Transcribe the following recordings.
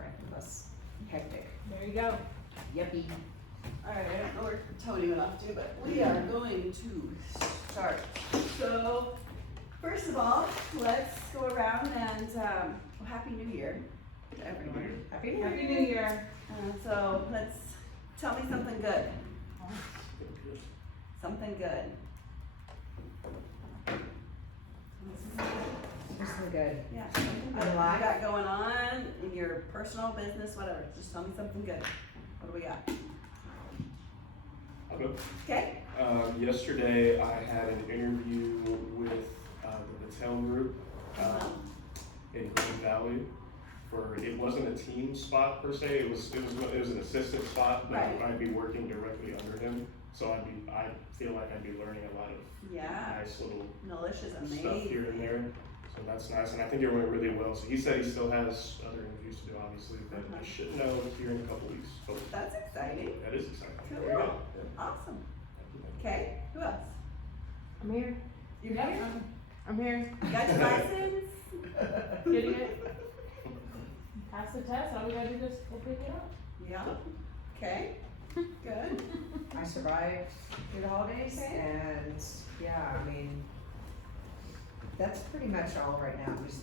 different and less hectic. There you go. Yippee. Alright, I don't know where Tony went off to, but we are going to start. So, first of all, let's go around and, well, Happy New Year to everyone. Happy New Happy Year. New Year. So, let's, tell me something good. Something good. Something good. Yeah, something good. I'm What alive. you got going on in your personal business, whatever, just tell me something good. What do we got? Okay. Okay? Yesterday I had an interview with the Mattel Group in Green Valley for, it wasn't a team spot per se, it was an assistant spot, but Right. I'd be working directly under him. So I feel like I'd be learning a lot of Yeah, nice little Militia's stuff here and amazing. there. So that's nice, and I think it went really well. So he said he still has other interviews to do, obviously, but I should know here in a couple weeks. So That's exciting. that is exciting. Cool. There you go. Awesome. Okay, who else? I'm here. You're Yep, here? I'm here. You got your license? Getting it. Pass the test. All we gotta do is go pick it up. Yeah. Okay, good. I survived through the holidays Okay. and yeah, I mean, that's pretty much all right now. I'm just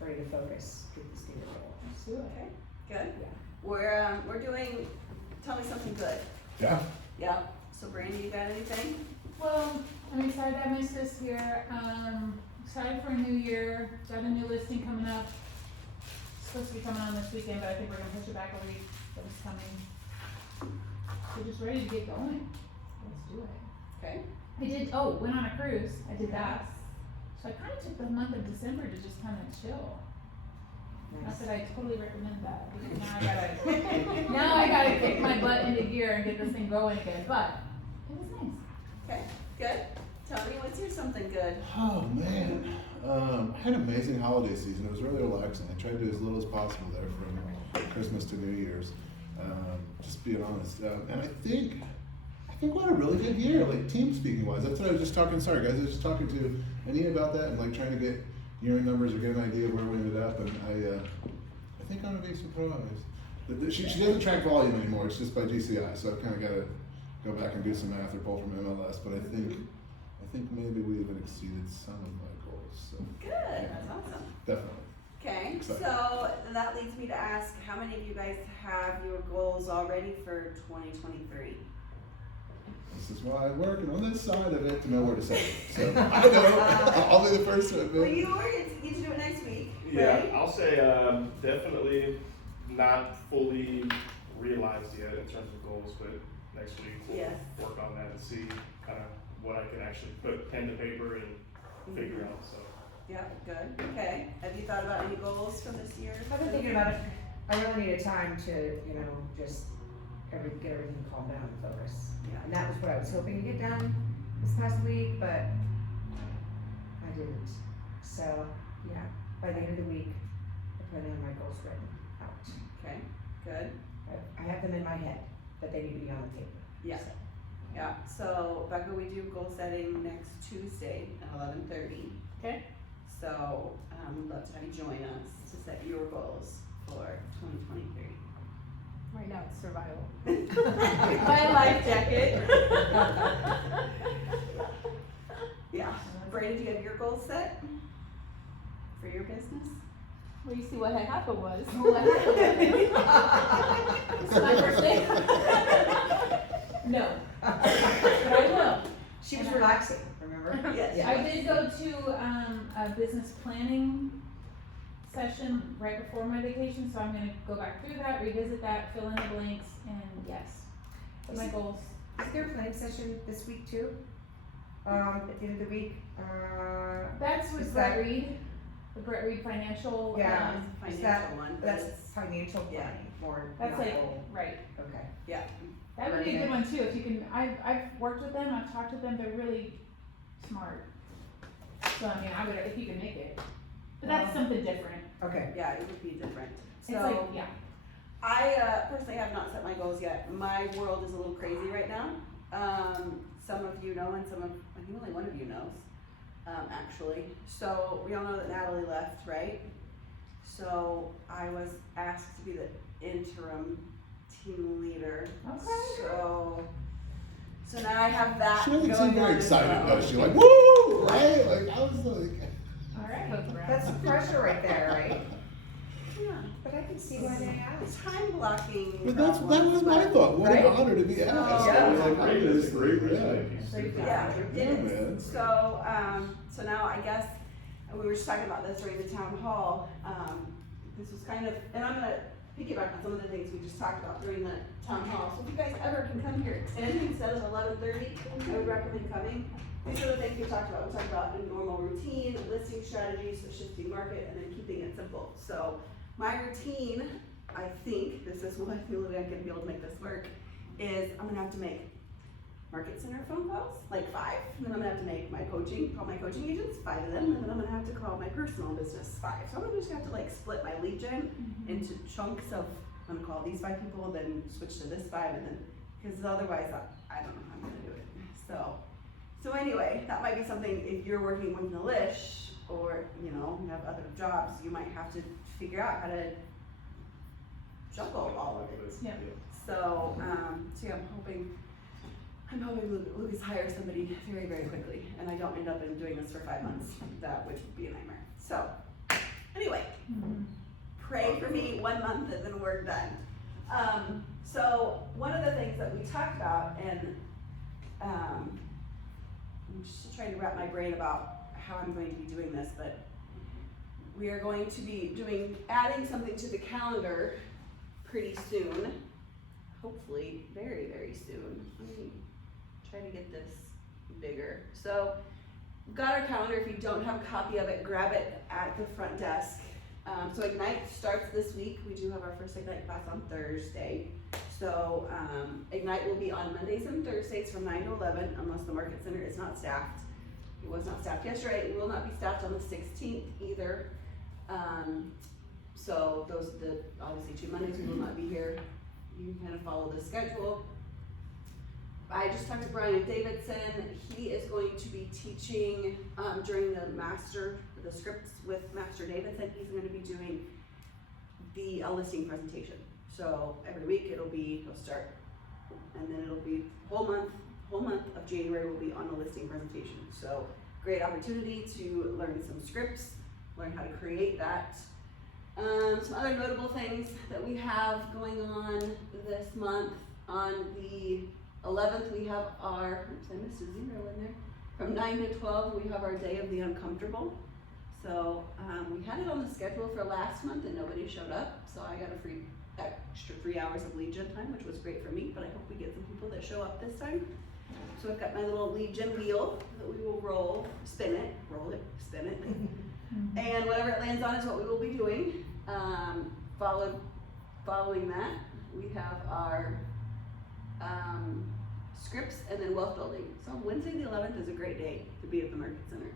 ready to focus, get this thing rolling. Let's do it. Okay, good. Yeah. We're doing, tell me something good. Yeah. Yeah. So Brandy, you got anything? Well, I'm excited to have my sis here. Excited for a new year. Got a new listing coming up. Supposed to be coming on this weekend, but I think we're gonna push it back a week. But it's coming. We're just ready to get going. Let's do it. Okay. I did. Went on a cruise. I did that. So I kind of took the month of December to just kind of chill. Not Nice. that I totally recommend that, because now I gotta kick my butt into gear and get this thing going again, but it was nice. Okay, good. Tell me, what's your something good? Oh man, I had an amazing holiday season. It was really relaxing. I tried to do as little as possible there from Christmas to New Year's. Just being honest, and I think we had a really good year, like team speaking wise. That's what I was just talking. Sorry guys, I was just talking to Anita about that and like trying to get year numbers or get an idea of where we ended up. And I think I'm gonna be surprised. She doesn't track volume anymore. It's just by GCI, so I've kind of got to go back and do some math or pull from MLS. But I think maybe we even exceeded some of my goals. So Good, that's awesome. definitely. Okay, Excited. so that leads me to ask, how many of you guys have your goals already for 2023? This is why I'm working on this side of it to know where to set it. So I know I'll be the first to admit. Well, you were get to do it next week, Yeah, right? I'll say definitely not fully realized yet in terms of goals, but next week we'll Yes. work on that and see kind of what I can actually put pen to paper and figure out. So Yeah, good, okay. Have you thought about any goals for this year? I've been thinking about it. I really needed time to, just get everything calmed down and focus. Yeah. And that was what I was hoping to get done this past week, but I didn't. So, yeah, by the end of the week, I plan to have my goals written out. Okay, good, I have them in my head, but they need to be on the paper. yeah, So, yeah. So Becca, we do goal setting next Tuesday at 11:30. Okay. So, we'd love to have you join us to set your goals for 2023. Right now it's survival. My life jacket. Yeah. Brady, do you have your goals set for your business? Well, you see what had happened was. What happened was. It's my birthday. No. But I will. She was relaxing, remember? Yes. Yeah. I did go to a business planning session right before my vacation, so I'm gonna go back through that, revisit that, fill in the blanks, and yes, my goals. Is there a planning session this week too? At the end of the week? That's with Is Brett that- Reed, the Brett Reed financial. Yeah. It's a Is financial that- one, but That's it's, financial Yeah. planning, more. That's not like, goal. right, Okay. yeah, that would be a good one too, if you can, I've worked with them, I've talked with them, they're really smart. So I mean, I would, if you can make it, but that's something different, Okay. yeah, it would be different. it's like, yeah. I personally have not set my goals yet. My world is a little crazy right now. Some of you know, and I think only one of you knows, actually. So we all know that Natalie left, right? So I was asked to be the interim team leader. Okay. So now I have that She going doesn't seem on very as excited, well. does she? Like, woo, right? Like, I was like. All right. That's the pressure right there, right? Yeah. But I can see why they asked. Time blocking. But that was problems, my but- thought. What Right? an honor to be asked. Yeah. I was like, Great, I'm that's a just- great yeah. resume piece. Yeah, it Yeah, is. man. So now I guess, and we were just talking about this during the town hall, this was kind of, and I'm gonna piggyback on some of the things we just talked about during the town hall. So if you guys ever can come here at 10 instead of 11:30, I would recommend coming. These are the things we talked about. We talked about a normal routine, listing strategies, so shifting market, and then keeping it simple. So my routine, I think, this is what I'm gonna be able to make this work, is I'm gonna have to make market center phone calls, like 5, and then I'm gonna have to make call my coaching agents, 5 of them, and then I'm gonna have to call my personal business 5. So I'm gonna just have to like split my lead gen into chunks of, I'm gonna call these 5 people, then switch to this 5, and then, because otherwise I don't know how I'm gonna do it. So anyway, that might be something if you're working with Nalish, or, you know, you have other jobs, you might have to figure out how to juggle all of it. Yeah. So yeah, I'm hoping Lucas hires somebody very, very quickly, and I don't end up in doing this for 5 months. That would be a nightmare. So, anyway, pray for me 1 month and then we're done. So one of the things that we talked about, and I'm just trying to wrap my brain about how I'm going to be doing this, but we are going to be adding something to the calendar pretty soon. Hopefully, very, very soon. Let me try to get this bigger. So, we've got our calendar. If you don't have a copy of it, grab it at the front desk. So Ignite starts this week. We do have our first Ignite class on Thursday. So Ignite will be on Mondays and Thursdays from 9 to 11, unless the Market Center is not staffed. It was not staffed yesterday. It will not be staffed on the 16th either. So those obviously 2 Mondays we will not be here. You can kind of follow the schedule. I just talked to Brian Davidson. He is going to be teaching during the scripts with Master Davidson. He's going to be doing a listing presentation. So every week he'll start, and then it'll be whole month of January will be on the listing presentation. So great opportunity to learn some scripts, learn how to create that. Some other notable things that we have going on this month. On the 11th, we have our, oops, I missed a 0 in there. From 9 to 12, we have our Day of the Uncomfortable. So we had it on the schedule for last month and nobody showed up. So I got extra 3 hours of lead gen time, which was great for me, but I hope we get some people that show up this time. So I've got my little lead gen wheel that we will spin it, spin it. And whatever it lands on is what we will be doing. Following that, we have our scripts and then wealth building. So Wednesday the 11th is a great day to be at the Market Center.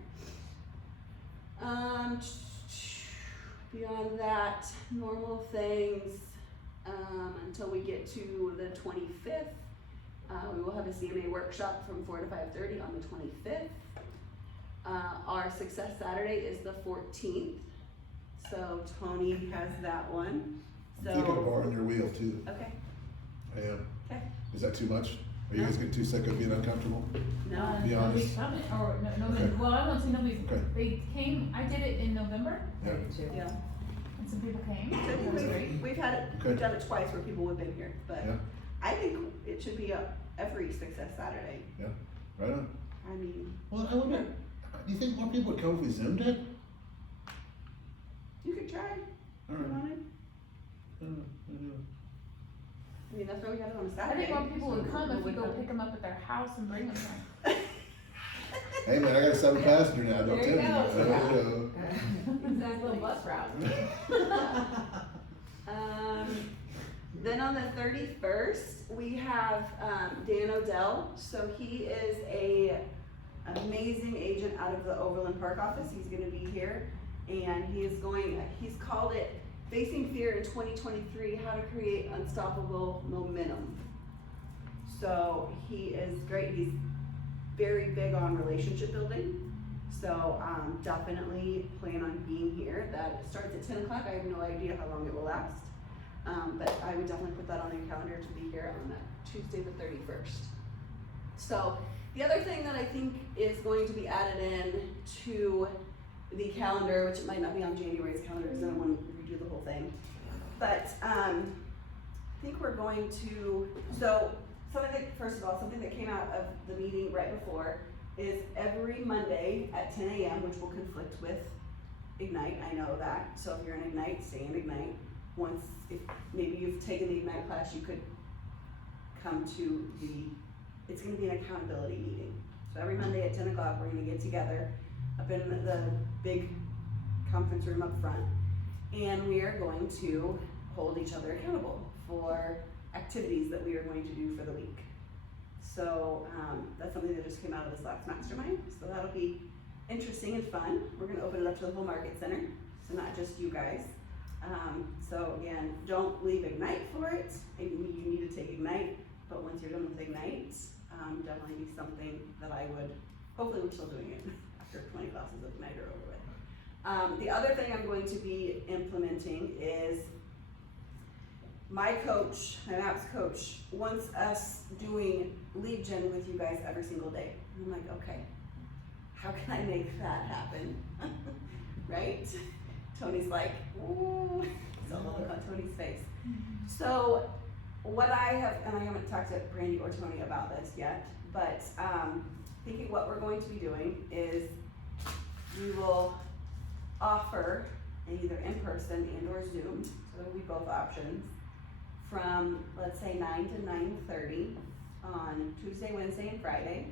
Beyond that, normal things until we get to the 25th. We will have a CMA workshop from 4 to 5:30 on the 25th. Our Success Saturday is the 14th. So Tony has that one. I'm thinking of borrowing your wheel too. Okay. I am. Okay. Is that too much? Are you guys getting too sick of being uncomfortable? No. Be Nobody's honest. coming, or nobody, Okay. well, I don't see nobody's, Okay. they came, I did it in November, Yeah. Yeah. and some people came, So I that think was great. we've had it, Okay. we've done it twice where people have been here, but Yeah. I think it should be every Success Saturday. Right on. I mean, Well, I wonder, do you think more people would come if we zoomed it? you could try. All if you right. wanted. I mean, that's why we had it on a I Saturday. think more people would so come if we go come. pick them up at their house and bring them there. Hey man, I got a 7 passenger now, don't There tell you me. go. Oh, That little bus route. Then on the 31st, we have Dan Odell. So he is a amazing agent out of the Overland Park office. He's going to be here, and he's called it Facing Fear in 2023, How to Create Unstoppable Momentum. So he is great. He's very big on relationship building. So, definitely plan on being here. That starts at 10 o'clock. I have no idea how long it will last. But I would definitely put that on your calendar to be here on that Tuesday the 31st. So, the other thing that I think is going to be added in to the calendar, which it might not be on January's calendar because I don't want to redo the whole thing. But, I think we're going to, so something that, first of all, something that came out of the meeting right before is every Monday at 10 a.m., which will conflict with Ignite, I know that. So if you're in Ignite, stay in Ignite. Once, if maybe you've taken the Ignite class, you could come to it's gonna be an accountability meeting. So every Monday at 10 o'clock, we're gonna get together up in the big conference room up front. And we are going to hold each other accountable for activities that we are going to do for the week. So that's something that just came out of this last mastermind. So that'll be interesting and fun. We're gonna open it up to the whole Market Center, so not just you guys. So again, don't leave Ignite for it. Maybe you need to take Ignite, but once you're done with Ignite, definitely be something that I would, hopefully we're still doing it after 20 classes of Ignite are over with. The other thing I'm going to be implementing is my coach, my MAPS coach, wants us doing lead gen with you guys every single day. And I'm like, okay, how can I make that happen? Right? Tony's like, ooh, it's all over on Tony's face. So what I have, and I haven't talked to Brandy or Tony about this yet, but thinking what we're going to be doing is we will offer either in person and or Zoom, so there'll be both options, from let's say 9 to 9:30 on Tuesday, Wednesday, and Friday.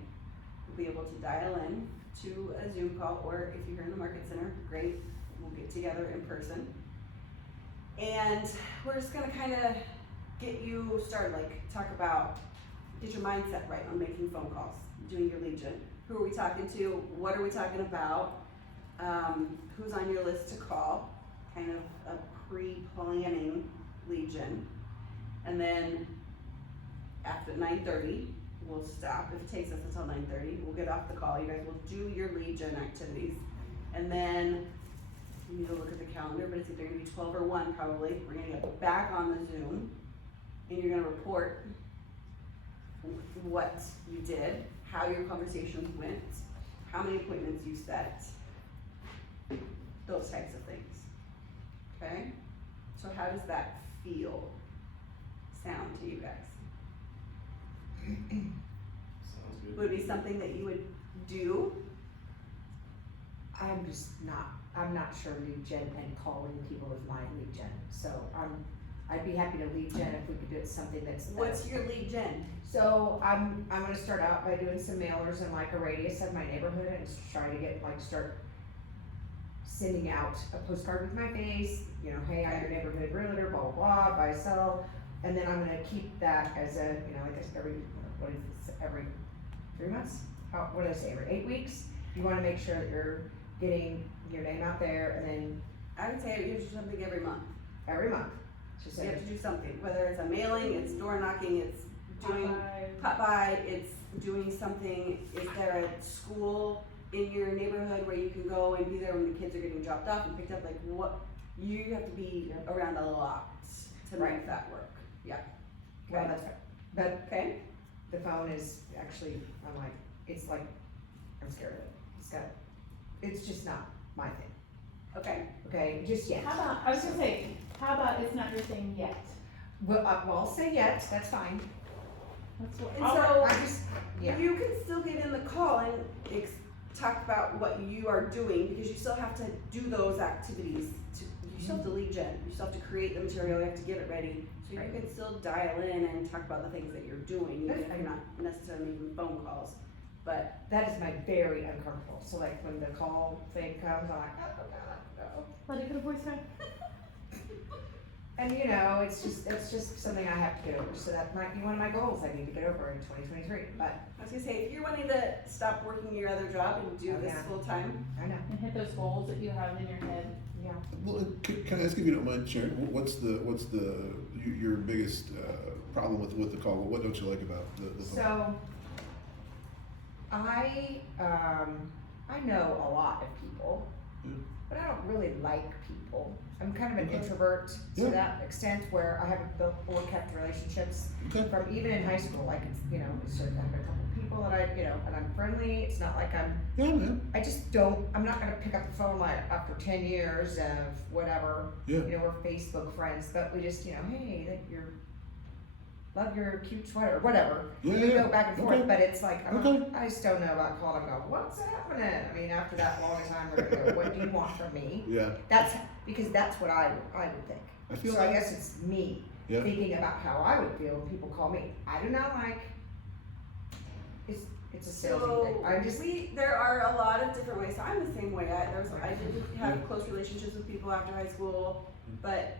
We'll be able to dial in to a Zoom call, or if you're in the Market Center, great, we'll get together in person. And we're just gonna kind of get you started, like talk about, get your mindset right on making phone calls, doing your lead gen. Who are we talking to? What are we talking about? Who's on your list to call? Kind of a pre-planning lead gen. And then after 9:30, we'll stop. If it takes us until 9:30, we'll get off the call. You guys will do your lead gen activities. And then you need to look at the calendar, but it's either gonna be 12 or 1 probably. We're gonna get back on the Zoom and you're gonna report what you did, how your conversations went, how many appointments you set, those types of things. Okay? So how does that sound to you guys? Sounds good. Would it be something that you would do? I'm not sure lead gen and calling people is my lead gen. So I'd be happy to lead gen if we could do something that's. What's your lead gen? So I'm gonna start out by doing some mailers in like a radius of my neighborhood and just try to get start sending out a postcard with my face, hey, I'm your neighborhood realtor, blah, blah, blah, buy, sell. And then I'm gonna keep that as a, like every 3 months? What did I say, every 8 weeks? You wanna make sure that you're getting your name out there, and then I would say you do something every month. every month. Just You have to do something, whether it's a mailing, it's door knocking, it's doing pop by, it's doing something. Is there a school in your neighborhood where you can go and be there when the kids are getting dropped off and picked up? Like what, you have to be around a lot to make that work. Yeah. Well, Okay. that's right. But Okay. the phone is actually, it's like, I'm scared of it. It's just not my thing, Okay. okay, just yet. How about, I was gonna say, how about it's not your thing yet? Well, I'll say yet, that's fine. That's what, And I'll- so I just, yeah. you can still get in the call and talk about what you are doing, because you still have to do those activities. You still have to lead gen, you still have to create the material, you have to get it ready. So you Right. can still dial in and talk about the things that you're doing, even if you're not necessarily making phone calls. But That is my very uncomfortable, so like when the call thing comes, I'm like, oh god, no. let it go to voicemail. And it's just something I have to get over, so that might be one of my goals I need to get over in 2023, but I was gonna say, if you're wanting to stop working your other job and do Oh, this yeah. full time, I know, And hit those goals that you have in your head. yeah. Well, can I ask if you don't mind sharing, what's your biggest problem with the call? What don't you like about the phone? So, I I know a lot of people, Yeah. but I don't really like people. I'm kind of an Okay. introvert Yeah. to that extent where I haven't built or kept relationships Okay. from even in high school. Like it's, you know, it's certain, I have a couple people that I, you know, and I'm friendly. It's not like Yeah, man. I just don't, I'm not gonna pick up the phone like after 10 years of whatever, Yeah. you know, we're Facebook friends, but we just, you know, hey, that you're, love your cute sweater, whatever. Yeah, We yeah. go back and forth, Okay. but it's like, Okay. I just don't know about calling and go, what's happening? I mean, after that long time, we're gonna go, what do you want from me? Yeah. That's, because that's what I would think. I feel So I like, guess it's me yeah. thinking about how I would feel when people call me. I do not like, it's a salesy thing. I just, there are a lot of different ways. So I'm the same way. I didn't have close relationships with people after high school, but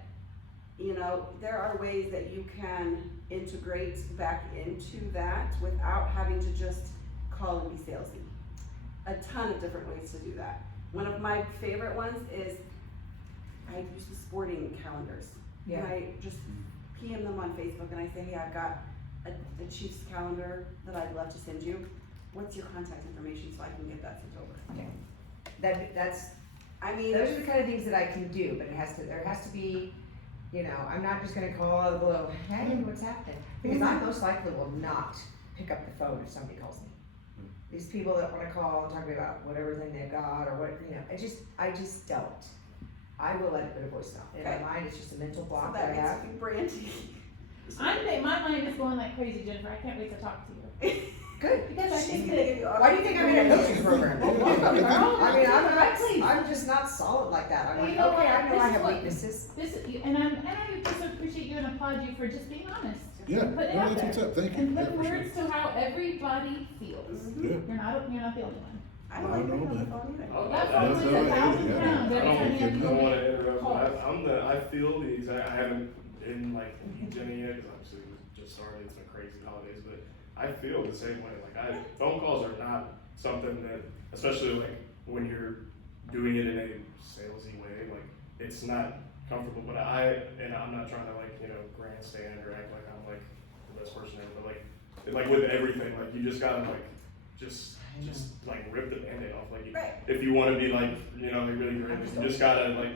you know, there are ways that you can integrate back into that without having to just call and be salesy. A ton of different ways to do that. One of my favorite ones is I use the sporting calendars. yeah. And I just PM them on Facebook and I say, hey, I've got a Chiefs calendar that I'd love to send you. What's your contact information so I can get that sent over? That's, I mean, those are the kind of things that I can do, but there has to be, you know, I'm not just gonna call out of the blue, hey, what's happening? Because I most likely will not pick up the phone if somebody calls me. These people that wanna call and talk to me about whatever thing they've got or what, you know, I just don't. I will let it go to voicemail. In Okay. my mind, it's just a mental so block that I that have. makes you brandy. My mind is going like crazy, Jennifer. I can't wait to talk to you. Good. Because I She's think gonna that, give you all Why do you think I'm in a coaching program? I mean, Please. I'm just not solid like that. I'm Well, like, you know okay, what? I know This I is have what- weaknesses. and I just appreciate you and applaud you for just being honest. Yeah. Put it No, out that's there. what's up. Thank you. And Yeah, put for sure. words to how everybody feels. Mhm. Yeah. You're not the only one. I don't like I know, picking up the man. phone either. Oh, That I phone don't- was no, 1,000 yeah. pounds every I time you have to don't go want get to interrupt, but calls. I feel the exact, I haven't been like Jenny yet, because obviously we just started, it's been crazy holidays, but I feel the same way, like phone calls are not something that, especially like when you're doing it in a salesy way, like it's not comfortable, but and I'm not trying to like, you know, grandstand or act like I'm like the best person ever, but like with everything, like you just gotta like, just like rip the Band-Aid off, like Right. if you wanna be like, you know, like really great, you just gotta like,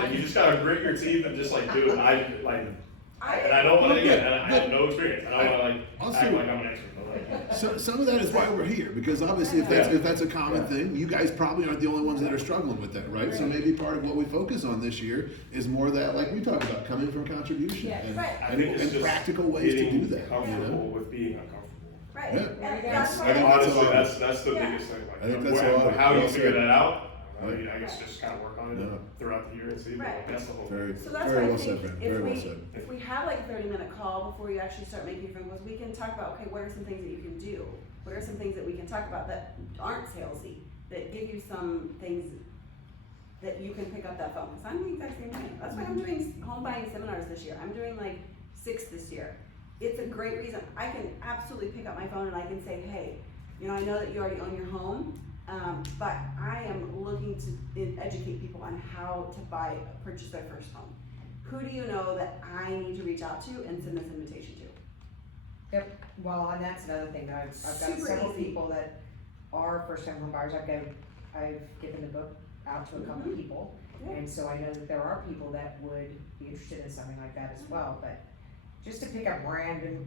like you just gotta grit your teeth and just like do it. And I don't wanna, again, and I have no experience, I don't wanna like Also- act like I'm an expert, but like. So some of that is why we're here, because obviously if that's a common thing, you guys probably aren't the only ones that are struggling with that, right? So maybe part of what we focus on this year is more that, like we talked about, coming from contribution Yeah. and, Right. I think it's and just practical ways to do getting that, you comfortable know? with being uncomfortable. Right. Yeah. And I that's think why that's Honestly, all. that's the Yeah. biggest thing, like, I think that's all. how you Well figure said. that out, I Right. mean, I guess just kind of work on it No. throughout the year and see, but Right. like, that's the whole. Very, So that's very why I well said, think Ben, if very well we, said. if we have like a 30-minute call before you actually start making phone calls, we can talk about, okay, what are some things that you can do? What are some things that we can talk about that aren't salesy, that give you some things that you can pick up that phone? Because I'm the exact same thing. That's why I'm doing home buying seminars this year. I'm doing like 6 this year. It's a great reason. I can absolutely pick up my phone and I can say, hey, you know, I know that you already own your home, but I am looking to educate people on how to purchase their first home. Who do you know that I need to reach out to and send this invitation to? Yep, well, and that's another thing that I've got Super several easy. people that are first-time home buyers. I've given the book out to a couple Mhm. people. Yeah. And so I know that there are people that would be interested in something like that as well, but just to pick up random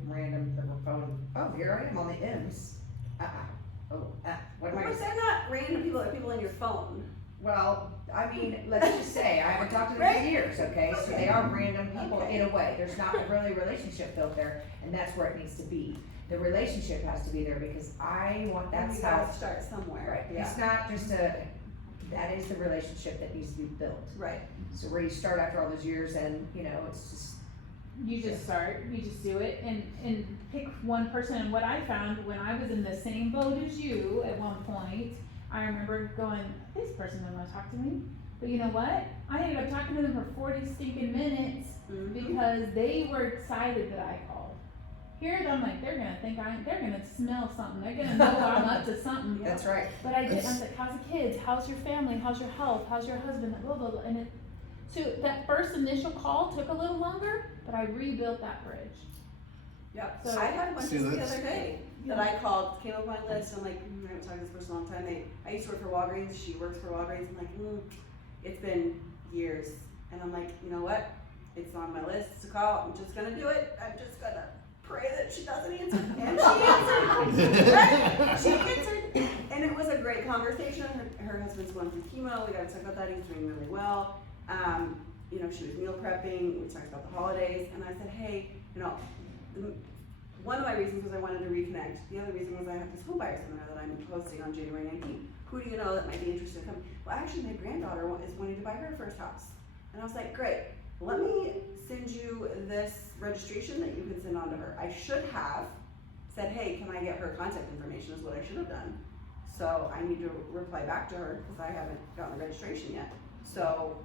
the phone, oh, here I am on the ends. What am I But gonna say? they're not random people, they're people on your phone. Well, I mean, let's just say, I haven't talked to them Right. in years, okay? So they are random people Okay. in a way. There's not really a relationship built there, and that's where it needs to be. The relationship has to be there because I want, And that's you how, gotta start somewhere. right, Yeah. it's not just that is the relationship that needs to be built. Right. So where you start after all those years and, you know, it's just, You just start, you just do it and pick one person. And what I found when I was in the same boat as you at one point, I remember going, this person doesn't want to talk to me. But you know what? I ended up talking to them for 40 stinking minutes Mhm. because they were excited that I called. Here I'm like, they're gonna think they're gonna smell something. They're gonna know I'm up to something. that's right. But I did. I was like, "How's the kids? How's your family? How's your health? How's your husband?" Blah blah blah. And so that first initial call took a little longer, but I rebuilt that bridge. Yep, So- I had one See, just the that's- other day that I called, came up on my list, I'm like, I haven't talked to this person in a long time, I used to work for Walgreens, she works for Walgreens, I'm like, it's been years, and I'm like, you know what, it's on my list to call, I'm just gonna do it, I'm just gonna pray that she doesn't answer, and she answered, right? She answered, and it was a great conversation, her husband's going through chemo, we gotta talk about that, he's doing really well, you know, she was meal prepping, we talked about the holidays, and I said, hey, you know, one of my reasons was I wanted to reconnect. The other reason was I have this home buyer seminar that I'm hosting on January 19th. Who do you know that might be interested in coming? Well, actually, my granddaughter is wanting to buy her first house. And I was like, great, let me send you this registration that you can send on to her. I should have said, hey, can I get her contact information is what I should have done. So I need to reply back to her because I haven't gotten the registration yet. So,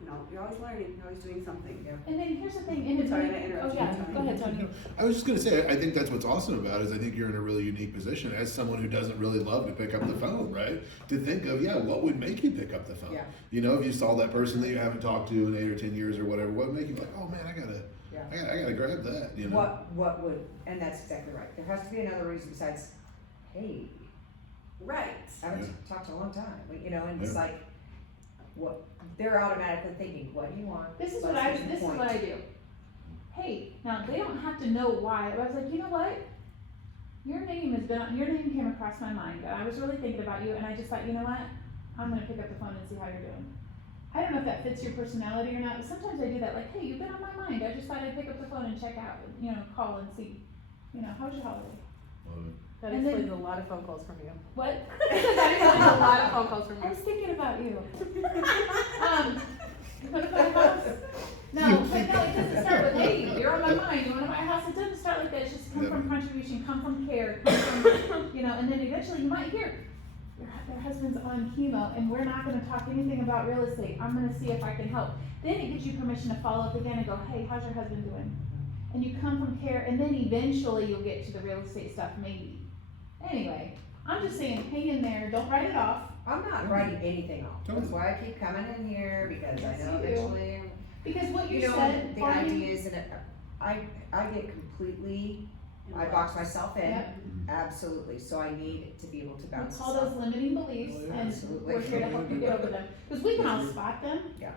you know, you're always learning, you're always doing something. Yeah. And then here's the thing, in Sorry between, to interrupt oh you, yeah, Tony. go ahead, Tony. I was just gonna say, I think that's what's awesome about it is I think you're in a really unique position as someone who doesn't really love to pick up the phone, right? To think of, yeah, what would make you pick up the phone? Yeah. You know, if you saw that person that you haven't talked to in 8 or 10 years or whatever, what would make you like, oh man, I gotta grab that, you know? What would, and that's exactly right, there has to be another reason besides, hey, Right. I haven't talked in a long time, you know, and it's Yeah. like, what, they're automatically thinking, what do you want? This is What's what I, the this is point? what I do. Hey, now they don't have to know why, but I was like, you know what? Your name came across my mind, and I was really thinking about you, and I just thought, you know what? I'm gonna pick up the phone and see how you're doing. I don't know if that fits your personality or not, but sometimes I do that, like, hey, you've been on my mind, I just thought I'd pick up the phone and check out, you know, call and see, you know, how's your holiday? That And then- explains a lot of phone calls from you. What? That explains a lot of phone calls from I you. was thinking about you. What if I house? No, but no, it doesn't start with, hey, you're on my mind, you wanna buy a house, it doesn't start like that, it's just come from contribution, come from care, come from, you know, and then eventually you might hear, their husband's on chemo, and we're not gonna talk anything about real estate, I'm gonna see if I can help. Then it gives you permission to follow up again and go, hey, how's your husband doing? And you come from care, and then eventually you'll get to the real estate stuff, maybe. Anyway, I'm just saying, hang in there, don't write it off, I'm not writing anything off, that's why I keep coming in here, because I Yes, know you do. eventually, because what you you know, said, the finding- idea is that I get completely, I box myself in, Yep. absolutely, so I need to be able to We bounce call this those off. limiting beliefs, Oh, yeah. and Absolutely. we're here to help you get over them, because we can all spot them. Yeah.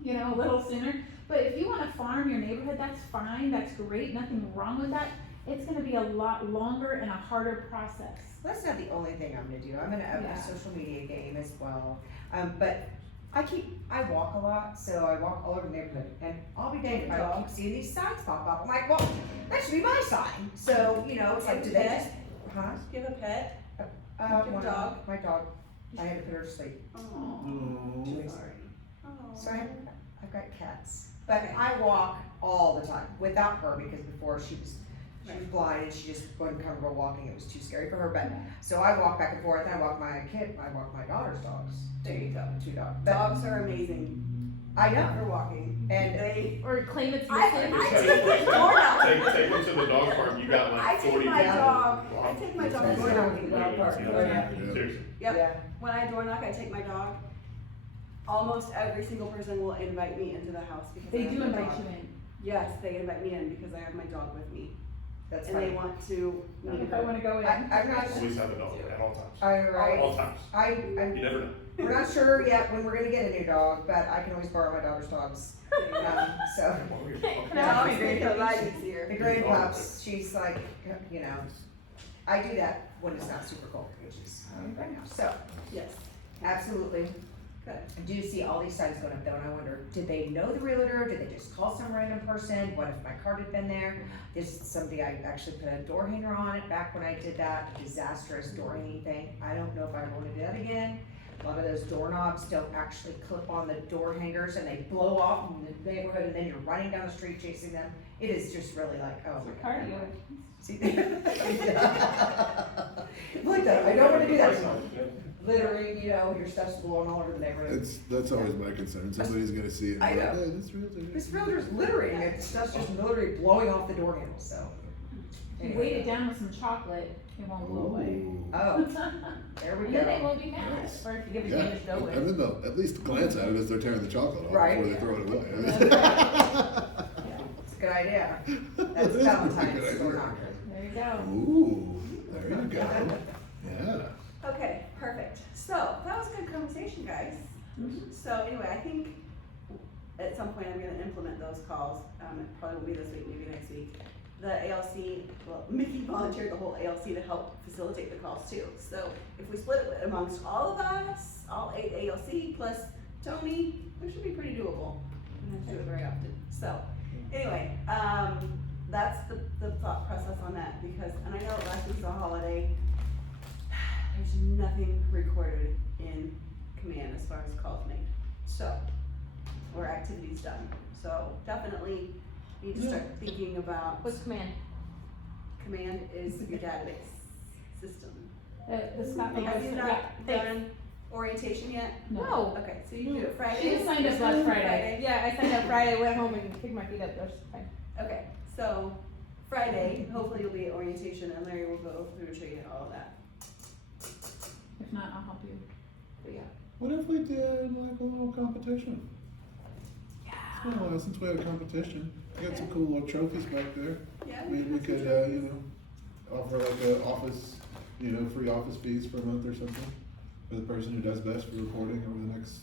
You know, a little sooner, but if you wanna farm your neighborhood, that's fine, that's great, nothing wrong with that. It's gonna be a lot longer and a harder process. That's not the only thing I'm gonna do, I'm gonna up Yeah. my social media game as well, but I walk a lot, so I walk all over the neighborhood, and I'll be danged if I keep seeing these signs pop up, I'm like, well, that should be my sign, so, you know, it's like, do they just, huh? Do you have a pet? Your Your dog? My dog, I had to put her to sleep. Oh, Oh. 2 weeks. sorry. Oh. So I've got cats, but I walk all the time without her because before she was blind and she just wasn't comfortable walking. It was too scary for her. But so I walk back and forth. And I walk my daughter's dogs. There you go. 2 dogs. But Dogs are amazing I for know. walking. And They, Or claim it's I missing. take my dog. Take them to the dog park, you got I like take 40 my people. dog. Wow. I take my dog. That's door amazing. knocking. Dog park. Yeah. Yeah. Seriously. Yep. Yeah. When I door knock, I take my dog. Almost every single person will invite me into the house because I They have do my invite dog. you in. Yes, they invite me in because I have my dog with me, That's and funny. they want to meet If I her. wanna go in. I'm not. Always have a dog at all times. Right. All times. I'm You never know. we're not sure yet when we're gonna get a new dog, but I can always borrow my daughter's dogs. So Dogs make their life easier. the gray pups, she's like, you know, I do that when it's not super cold, which is right now. So Yes. absolutely. Good. I do see all these signs going up though, and I wonder, did they know the realtor? Did they just call some random person? What if my card had been there? There's somebody, I actually put a door hanger on it back when I did that disastrous door hanging thing. I don't know if I want to do that again. A lot of those doorknobs don't actually clip on the door hangers and they blow off in the neighborhood and then you're running down the street chasing them. It is just really like, oh my God. Cardio. See? Like that, I don't want to do that anymore. Littering, you know, your stuff's blowing all over the neighborhood. That's always my concern. Somebody's gonna see it and I be like, know. hey, this realtor. This realtor's littering, and stuff's just literally blowing off the door handle, so. If you weight it down with some chocolate, it won't blow away. Ooh. Oh, there we And then they go. won't be mad, Nice. or if you give Yeah, it damaged dough and then they'll at least glance at it as they're tearing the chocolate off Right. before they throw it away. It's a good idea. That's Valentine's door knocker. There you go. Ooh, there you go. Yeah. Okay, perfect. So that was a good conversation, guys. So anyway, I think at some point I'm gonna implement those calls. It probably won't be this week, maybe next week. The ALC, well, Mickey volunteered the whole ALC to help facilitate the calls too. So if we split it amongst all of us, all 8 ALC plus Tony, it should be pretty doable. We don't have to do it very often. So anyway, that's the thought process on that because, and I know last week's a holiday. There's nothing recorded in command as far as calls made, so, or activities done. So definitely need to start thinking about, What's command? command is your database system. The Scott Have Vegas, you yeah, not thanks. done orientation yet? No. Okay, so you do it Friday? She just signed up last Friday. Yeah, I signed up Friday, went home and kicked my feet up, that's fine. Okay, so Friday, hopefully you'll be at orientation and Larry will go through and show you all of that. If not, I'll help you. But yeah. What if we did like a little competition? It's been a while since we had a competition. We got some cool little trophies back there. Yeah, We can could, have some you know, offer like a office, you know, free office fees for a month or something for the person who does best for recording over the next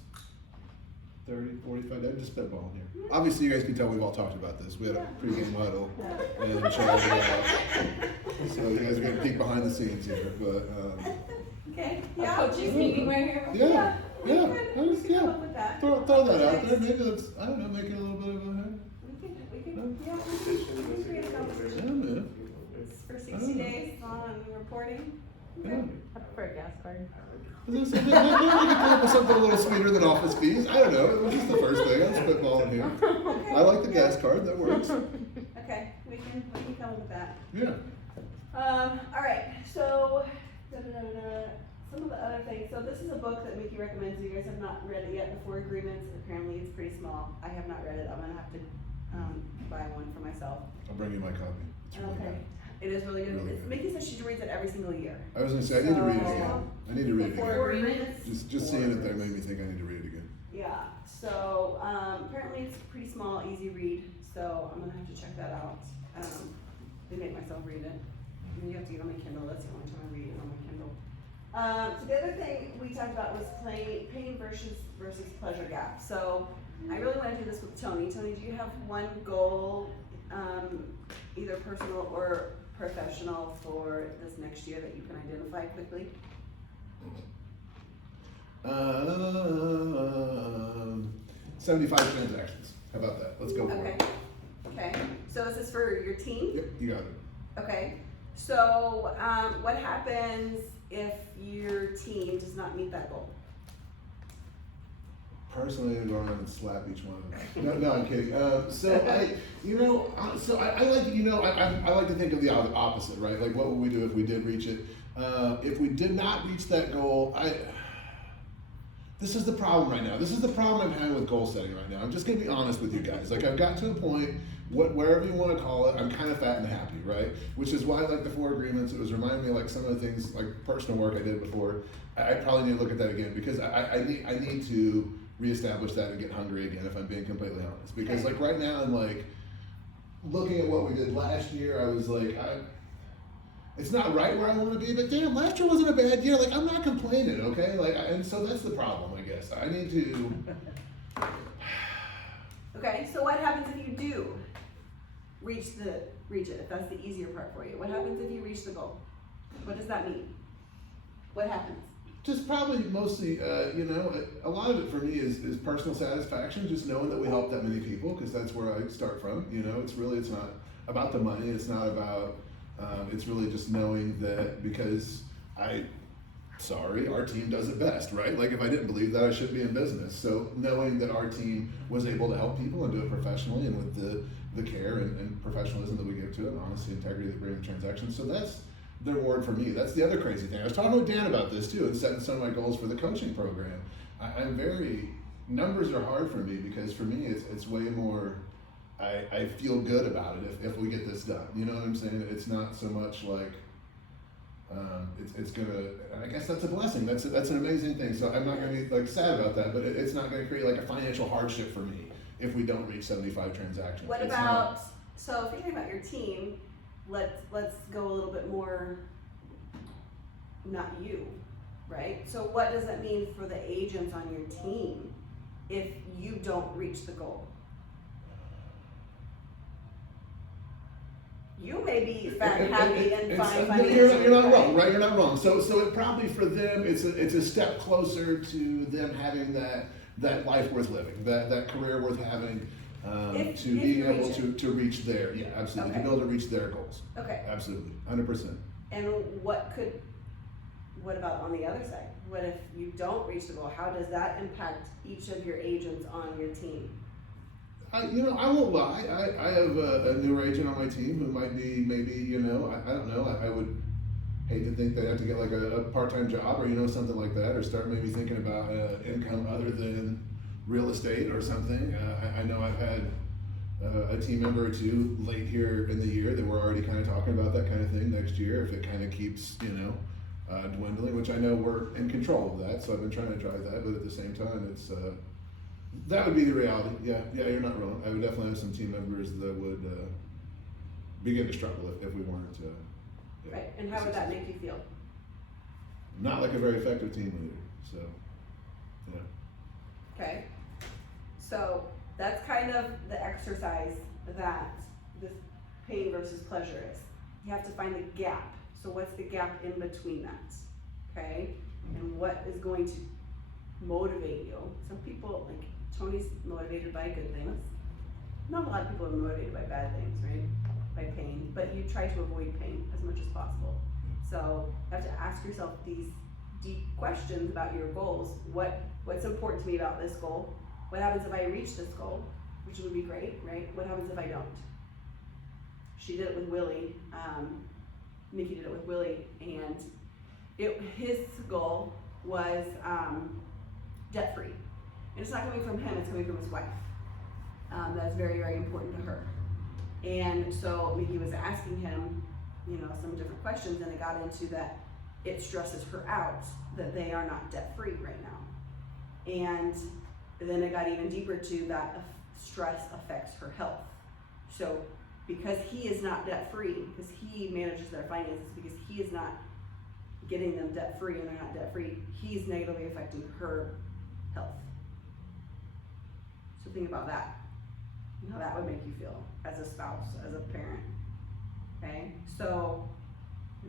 30, 45 days. Just spitballing here. Obviously, you guys can tell we've all talked about this. We had a pregame huddle and chatted about. So you guys are gonna peek behind the scenes here, but Okay, A yeah. coaches meeting right here. yeah, we yeah. could come up with that. Throw that out there. Maybe let's, I don't know, make it a little bit of a. We could create a Yeah, competition. man. It's for 60 days on reporting. Yeah. I prefer a gas card. Maybe we could come up with something a little sweeter than office fees. I don't know. It was just the first thing. I'm spitballing here. I like the gas card. That works. Okay, we can come up with that. Yeah. All right, so, some of the other things, so this is a book that Mickey recommends, you guys have not read it yet, The Four Agreements, apparently it's pretty small, I have not read it, I'm gonna have to, buy one for myself. I'll bring you my copy. It's really Okay, good. it is really good, Really It's, good. Mickey says she reads it every single year. I was gonna say I need to read it So- again. I need to read it The Four again. Agreements. Just seeing it there made me think I need to read it again. Yeah, so, apparently it's pretty small, easy read, so I'm gonna have to check that out. They make myself read it. And then you have to get on my Kindle, that's the only time I read it on my Kindle. So the other thing we talked about was pain versus pleasure gap. So I really wanna do this with Tony. Tony, do you have one goal, either personal or professional for this next year that you can identify quickly? 75 transactions. How about that? Let's go for Okay, it. okay, so is this for your team? Yep, you got it. Okay, so, what happens if your team does not meet that goal? Personally, I'd go around and slap each one of them. No, I'm kidding. So I like, I like to think of the opposite, right? Like, what would we do if we did reach it? If we did not reach that goal, this is the problem right now. This is the problem I'm having with goal setting right now. I'm just gonna be honest with you guys. Like, I've got to a point, wherever you want to call it, I'm kind of fat and happy, right? Which is why I like the Four Agreements. It was reminding me like some of the things, like personal work I did before. I probably need to look at that again because I need to reestablish that and get hungry again, if I'm being completely honest. Because like right now, I'm like looking at what we did last year. I was like, it's not right where I want to be, but damn, last year wasn't a bad year. Like, I'm not complaining, okay? Like, and so that's the problem, I guess. I need to. Okay, so what happens if you do reach it, if that's the easier part for you? What happens if you reach the goal? What does that mean? What happens? Just probably mostly, a lot of it for me is personal satisfaction, just knowing that we help that many people, because that's where I start from. It's not about the money. It's not about. It's really just knowing that because our team does it best, right? Like if I didn't believe that, I shouldn't be in business. So knowing that our team was able to help people and do it professionally and with the care and professionalism that we give to it, and honesty, integrity that bring the transactions. So that's the reward for me. That's the other crazy thing. I was talking with Dan about this too and setting some of my goals for the coaching program. Numbers are hard for me because for me it's way more, I feel good about it if we get this done. You know what I'm saying? It's not so much like, it's gonna, I guess that's a blessing. That's an amazing thing. So I'm not gonna be like sad about that, but it's not gonna create like a financial hardship for me if we don't reach 75 transactions. What It's about not. So if you're thinking about your team, let's go a little bit more, not you, right? So what does that mean for the agents on your team if you don't reach the goal? You may be fat, happy, and fine financially. You're not wrong, right? right? You're not wrong. So it probably for them, it's a step closer to them having that life worth living, that career worth having, If to you being reach able it. to reach their, yeah, absolutely, Okay. to be able to reach their goals. Okay, Absolutely, 100%. and what about on the other side? What if you don't reach the goal? How does that impact each of your agents on your team? I won't lie. I have a newer agent on my team who might be maybe, I don't know. I would hate to think they have to get like a part-time job or, something like that, or start maybe thinking about income other than real estate or something. I know I've had a team member or two late here in the year that we're already kind of talking about that kind of thing next year if it kind of keeps, dwindling, which I know we're in control of that. So I've been trying to drive that, but at the same time, it's, that would be the reality. Yeah, you're not wrong. I would definitely have some team members that would begin to struggle if we weren't. Yeah, Right, and how would that make you feel? Not like a very effective team leader. So, yeah. Okay, so that's kind of the exercise that this pain versus pleasure is. You have to find the gap. So what's the gap in between that? Okay, and what is going to motivate you? Some people, like Tony's motivated by good things. Not a lot of people are motivated by bad things, right? By pain, but you try to avoid pain as much as possible. So you have to ask yourself these deep questions about your goals. What's important to me about this goal? What happens if I reach this goal? Which would be great, right? What happens if I don't? She did it with Willie. Nikki did it with Willie, and his goal was debt-free. And it's not coming from him, it's coming from his wife. That's very, very important to her. And so Nikki was asking him, some different questions, and it got into that it stresses her out that they are not debt-free right now. And then it got even deeper to that stress affects her health. So because he is not debt-free, because he manages their finances, because he is not getting them debt-free and they're not debt-free, he's negatively affecting her health. So think about that, and how that would make you feel as a spouse, as a parent, okay? So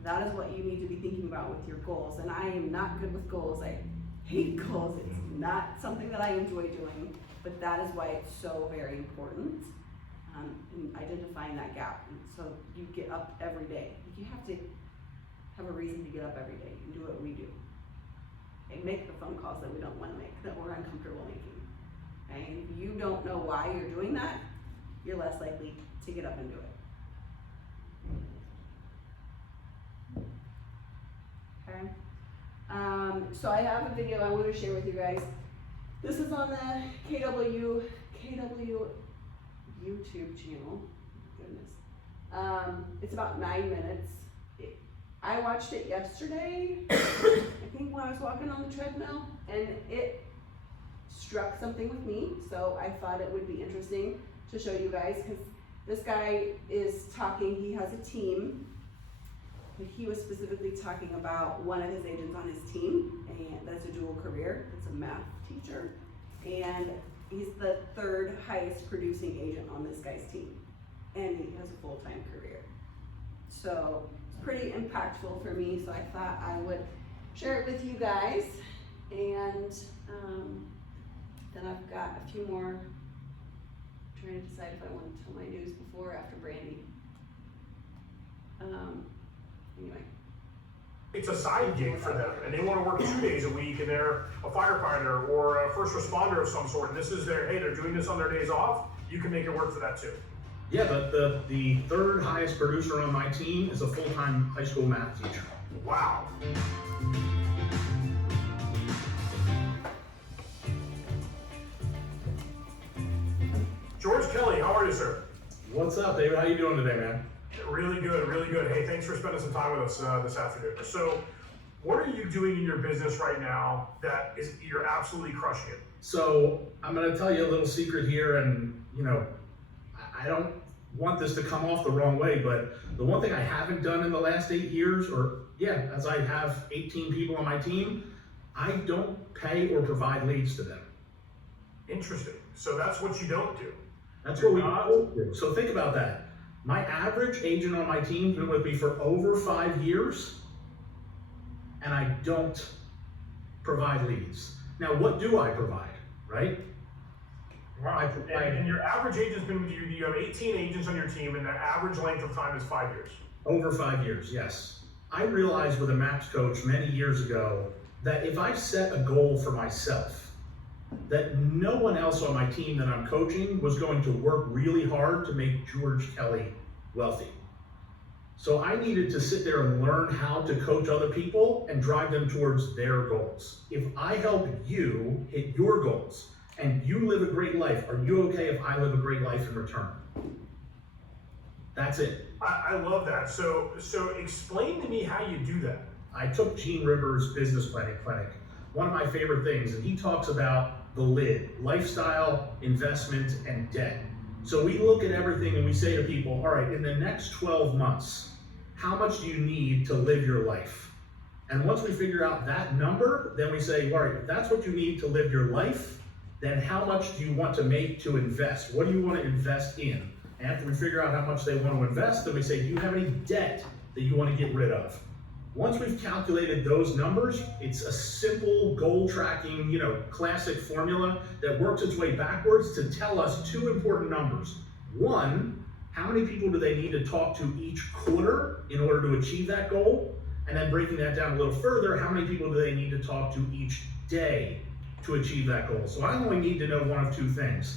that is what you need to be thinking about with your goals. And I am not good with goals. I hate goals. It's not something that I enjoy doing, but that is why it's so very important. And identifying that gap. And so you get up every day. You have to have a reason to get up every day and do what we do. And make the phone calls that we don't want to make, that we're uncomfortable making. Okay? And if you don't know why you're doing that, you're less likely to get up and do it. Okay? So I have a video I want to share with you guys. This is on the KW YouTube channel. Goodness. It's about 9 minutes. I watched it yesterday, I think when I was walking on the treadmill, and it struck something with me, so I thought it would be interesting to show you guys, because this guy is talking, he has a team, but he was specifically talking about one of his agents on his team, and that's a dual career, it's a math teacher, and he's the third highest producing agent on this guy's team, and he has a full-time career. So it's pretty impactful for me, so I thought I would share it with you guys. And then I've got a few more, I'm trying to decide if I want to tell my news before or after Brandy. Anyway. It's a side gig for them, and they want to work 2 days a week, and they're a firefighter or a first responder of some sort, and this is their, hey, they're doing this on their days off, you can make it work for that too. Yeah, the third highest producer on my team is a full-time high school math teacher. Wow. George Kelly, how are you, sir? What's up, David? How you doing today, man? Really good, really good. Hey, thanks for spending some time with us this afternoon. So, what are you doing in your business right now that is you're absolutely crushing it? So I'm gonna tell you a little secret here, and I don't want this to come off the wrong way, but the one thing I haven't done in the last 8 years, as I have 18 people on my team, I don't pay or provide leads to them. Interesting. So that's what you don't do. That's what we do. So think about that. My average agent on my team's been with me for over 5 years, and I don't provide leads. Now, what do I provide, right? Wow. And your average agent's been with you, you have 18 agents on your team, and the average length of time is 5 years. Over 5 years, yes. I realized with a MAPS coach many years ago that if I set a goal for myself, that no one else on my team that I'm coaching was going to work really hard to make George Kelly wealthy. So I needed to sit there and learn how to coach other people and drive them towards their goals. If I help you hit your goals and you live a great life, are you okay if I live a great life in return? That's it. I love that. So explain to me how you do that. I took Gene Rivers' business planning clinic, one of my favorite things, and he talks about the lid, lifestyle, investment, and debt. So we look at everything and we say to people, all right, in the next 12 months, how much do you need to live your life? And once we figure out that number, then we say, all right, if that's what you need to live your life, then how much do you want to make to invest? What do you want to invest in? And after we figure out how much they want to invest, then we say, do you have any debt that you want to get rid of? Once we've calculated those numbers, it's a simple goal tracking, classic formula that works its way backwards to tell us two important numbers. One, how many people do they need to talk to each quarter in order to achieve that goal? And then breaking that down a little further, how many people do they need to talk to each day to achieve that goal? So I only need to know one of two things.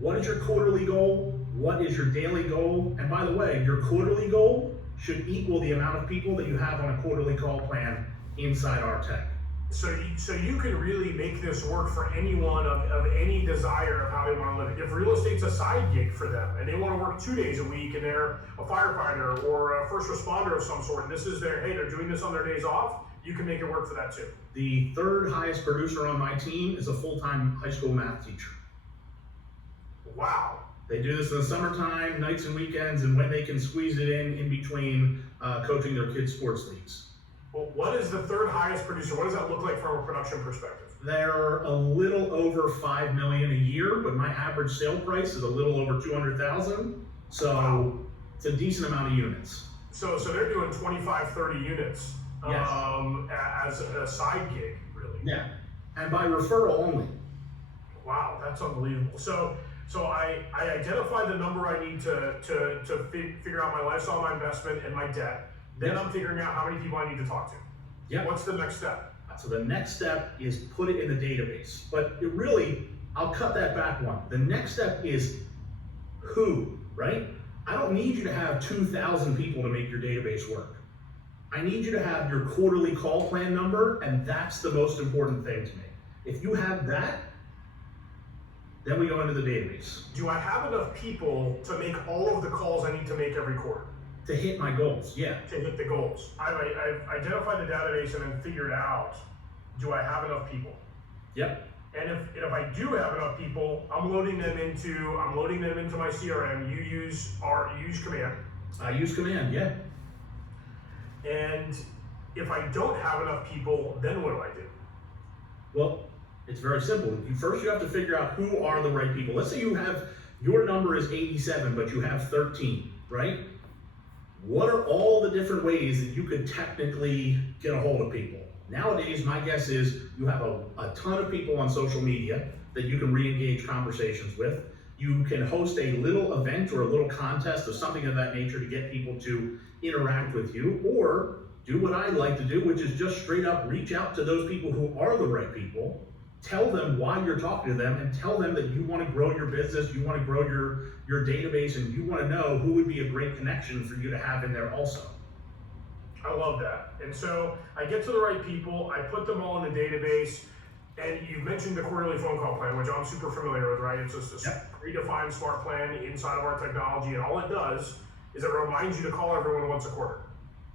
What is your quarterly goal? What is your daily goal? And by the way, your quarterly goal should equal the amount of people that you have on a quarterly call plan inside our tech. So you can really make this work for anyone of any desire of how they want to live it. If real estate's a side gig for them and they want to work 2 days a week and they're a firefighter or a first responder of some sort, and this is they're doing this on their days off, you can make it work for that too. The third highest producer on my team is a full-time high school math teacher. Wow. They do this in the summertime, nights and weekends, and when they can squeeze it in between coaching their kids' sports leagues. Well, what is the third highest producer? What does that look like from a production perspective? They're a little over $5 million a year, but my average sale price is a little over $200,000. So wow. It's a decent amount of units. So they're doing 25, 30 units Yes. As a side gig, really. Yeah, and by referral only. Wow, that's unbelievable. So I identify the number I need to figure out my lifestyle, my investment, and my debt. Then I'm figuring out how many people I need to talk to. Yeah. What's the next step? So the next step is put it in the database. But it really, I'll cut that back one. The next step is who, right? I don't need you to have 2,000 people to make your database work. I need you to have your quarterly call plan number, and that's the most important thing to me. If you have that, then we go into the database. Do I have enough people to make all of the calls I need to make every quarter? To hit my goals, yeah. To hit the goals. I've identified the database and then figured out, do I have enough people? Yep. And if I do have enough people, I'm loading them into my CRM. You use Command. I use Command, yeah. And if I don't have enough people, then what do I do? Well, it's very simple. First you have to figure out who are the right people. Let's say your number is 87, but you have 13, right? What are all the different ways that you could technically get a hold of people? Nowadays, my guess is you have a ton of people on social media that you can re-engage conversations with. You can host a little event or a little contest or something of that nature to get people to interact with you, or do what I like to do, which is just straight up reach out to those people who are the right people, tell them why you're talking to them, and tell them that you want to grow your business, you want to grow your database, and you want to know who would be a great connection for you to have in there also. I love that. And so I get to the right people, I put them all in the database, and you've mentioned the quarterly phone call plan, which I'm super familiar with, right? It's just a predefined smart plan inside of our technology, and all it does is it reminds you to call everyone once a quarter.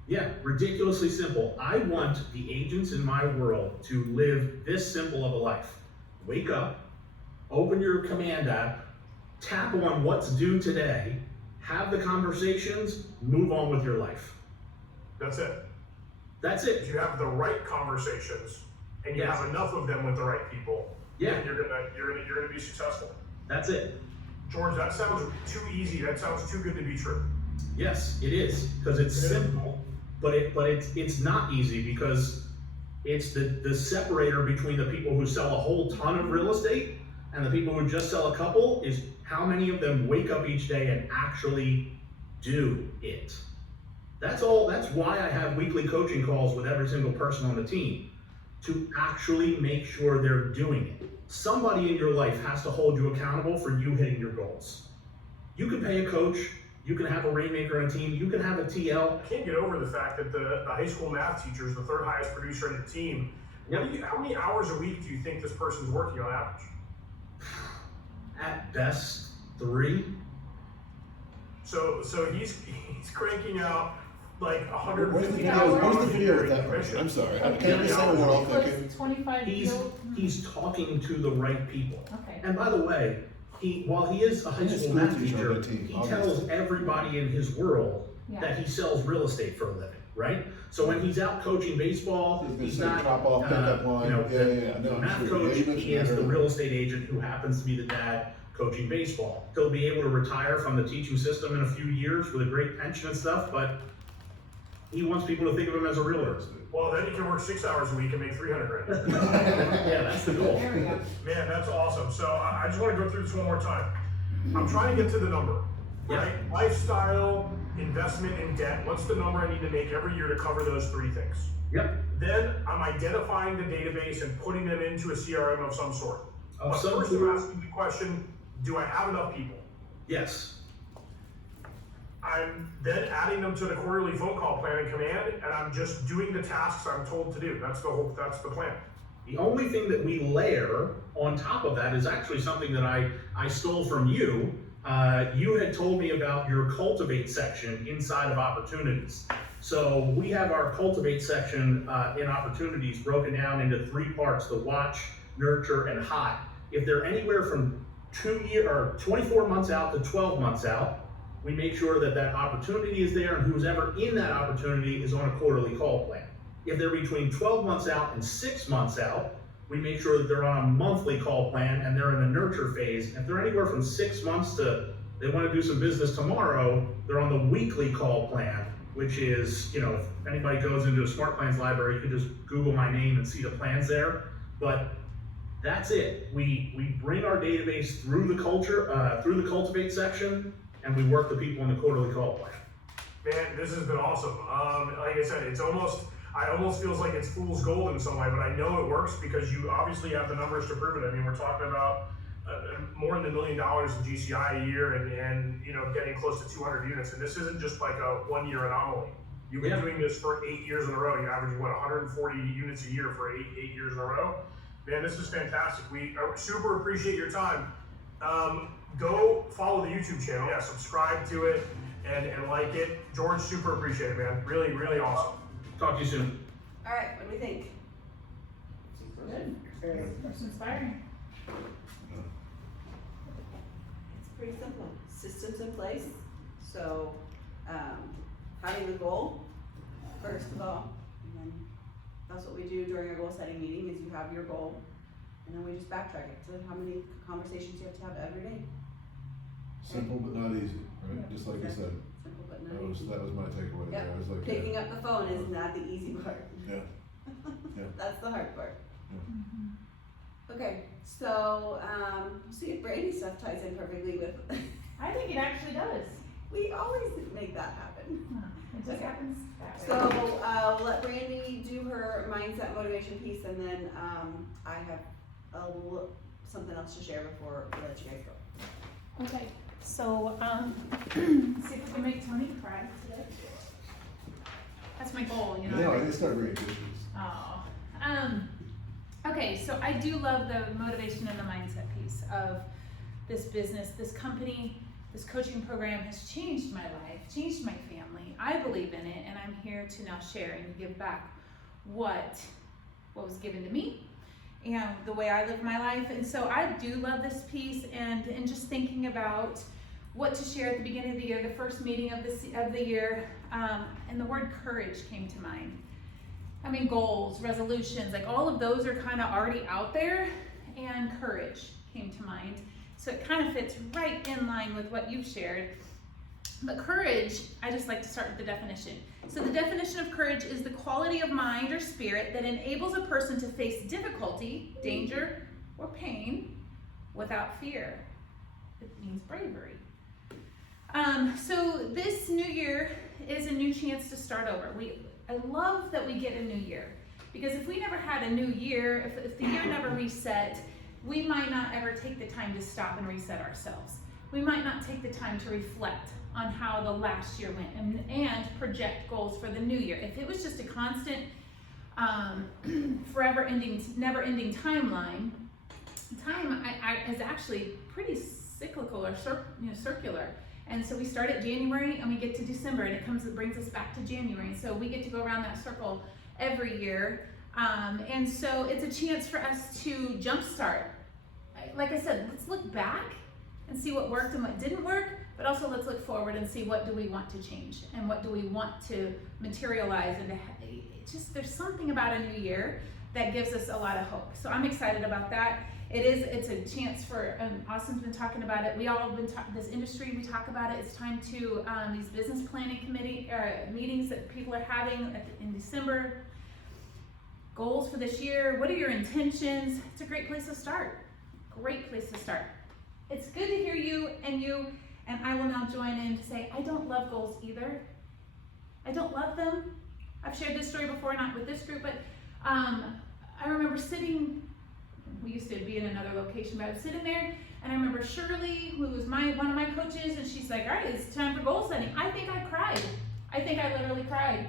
Yeah, ridiculously simple. I want the agents in my world to live this simple of a life. Wake up, open your Command app, tap on what's due today, have the conversations, move on with your life. That's it. That's it. If you have the right conversations and you Yes. have enough of them with the right people, Yeah, then you're gonna be successful. that's it. George, that sounds too easy. That sounds too good to be true. Yes, it is, because it's simple, but it's not easy, because it's the separator between the people who sell a whole ton of real estate and the people who just sell a couple is how many of them wake up each day and actually do it. That's all. That's why I have weekly coaching calls with every single person on the team, to actually make sure they're doing it. Somebody in your life has to hold you accountable for you hitting your goals. You can pay a coach, you can have a rainmaker on a team, you can have a TL. I can't get over the fact that the high school math teacher is the third highest producer in the team. How many hours a week do you think this person's working on average? At best, 3. So he's cranking out like 150 Where's the video, hours where's the a video year with in that commission. person? I'm sorry, I Okay, can't understand what we're all plus thinking. 25 deal. He's talking to the right people. Okay. And by the way, while he is a high He's a school school math teacher teacher, on the team, he obviously. tells everybody in his world Yeah. that he sells real estate for a living, right? So when he's out coaching baseball, He's he's gonna not, say drop off, pickup line, no, yeah, the no, I'm math sure. coach, Yeah, you mentioned he is that the earlier. real estate agent who happens to be the dad coaching baseball. He'll be able to retire from the teaching system in a few years with a great pension and stuff, but he wants people to think of him as a realtor. Well, then you can work 6 hours a week and make 300 grand. Yeah, that's the goal. There we go. Man, that's awesome. So I just want to go through this one more time. I'm trying to get to the number, right? Lifestyle, investment, and debt. What's the number I need to make every year to cover those 3 things? Yep. Then I'm identifying the database and putting them into a CRM of some sort. Of But some first, I'm sort. asking the question, do I have enough people? Yes. I'm then adding them to the quarterly phone call plan in Command, and I'm just doing the tasks I'm told to do. That's the plan. The only thing that we layer on top of that is actually something that I stole from you. You had told me about your cultivate section inside of opportunities. So we have our cultivate section in opportunities broken down into 3 parts: the watch, nurture, and hot. If they're anywhere from 24 months out to 12 months out, we make sure that that opportunity is there, and who's ever in that opportunity is on a quarterly call plan. If they're between 12 months out and 6 months out, we make sure that they're on a monthly call plan and they're in the nurture phase. If they're anywhere from 6 months to they want to do some business tomorrow, they're on the weekly call plan, which is, if anybody goes into a Smart Plans library, you can just Google my name and see the plans there. But that's it. We bring our database through the cultivate section, and we work the people in the quarterly call plan. Man, this has been awesome. Like I said, I almost feels like it's fool's gold in some way, but I know it works because you obviously have the numbers to prove it. I mean, we're talking about more than $1 million in GCI a year and getting close to 200 units. And this isn't just like a 1-year anomaly. You've been doing this for 8 years in a row. You're averaging 140 units a year for eight years in a row. Man, this is fantastic. We super appreciate your time. Go follow the YouTube channel. Yeah, subscribe to it and like it. George, super appreciate it, man. Really, really awesome. Talk to you soon. All right, what do we think? Good. That's inspiring. It's pretty simple. Systems in place. So, having the goal, first of all, and then that's what we do during our goal setting meeting is you have your goal, and then we just backtrack it to how many conversations you have to have every day. Simple but not easy, right? Just like you said. Simple but That not was, easy. that was my takeaway there. Yep. I was like, Picking up the phone is not the easy part. yeah, Yeah. That's the hard part. Mm-hmm. Okay, so, see if Brandy's stuff ties in perfectly with, I think it actually does. we always make that happen. It just Okay. happens that way. So, we'll let Brandy do her mindset motivation piece, and then, I have something else to share before we let you guys go. Okay, so, see if we can make Tony cry today. That's my goal, you know. no, I didn't start bringing dishes. Oh, okay, so I do love the motivation and the mindset piece of this business, this company, this coaching program has changed my life, changed my family. I believe in it, and I'm here to now share and give back what was given to me and the way I live my life. And so I do love this piece, and just thinking about what to share at the beginning of the year, the first meeting of the year, and the word courage came to mind. I mean, goals, resolutions, like all of those are kind of already out there, and courage came to mind. So it kind of fits right in line with what you've shared. But courage, I just like to start with the definition. So the definition of courage is the quality of mind or spirit that enables a person to face difficulty, danger, or pain without fear. It means bravery. So this new year is a new chance to start over. I love that we get a new year, because if we never had a new year, if the year never reset, we might not ever take the time to stop and reset ourselves. We might not take the time to reflect on how the last year went and project goals for the new year. If it was just a constant, never-ending timeline, time is actually pretty cyclical or circular. And so we start at January and we get to December, and it brings us back to January. So we get to go around that circle every year. And so it's a chance for us to jumpstart. Like I said, let's look back and see what worked and what didn't work, but also let's look forward and see what do we want to change and what do we want to materialize. And there's something about a new year that gives us a lot of hope. So I'm excited about that. It's a chance for, Austin's been talking about it. We all have been this industry, we talk about it. It's time to, these business planning committee meetings that people are having in December. Goals for this year, what are your intentions? It's a great place to start. Great place to start. It's good to hear you, and I will now join in to say, I don't love goals either. I don't love them. I've shared this story before, not with this group, but I remember sitting, we used to be in another location, but I was sitting there, and I remember Shirley, who was one of my coaches, and she's like, all right, it's time for goal setting. I think I cried. I think I literally cried.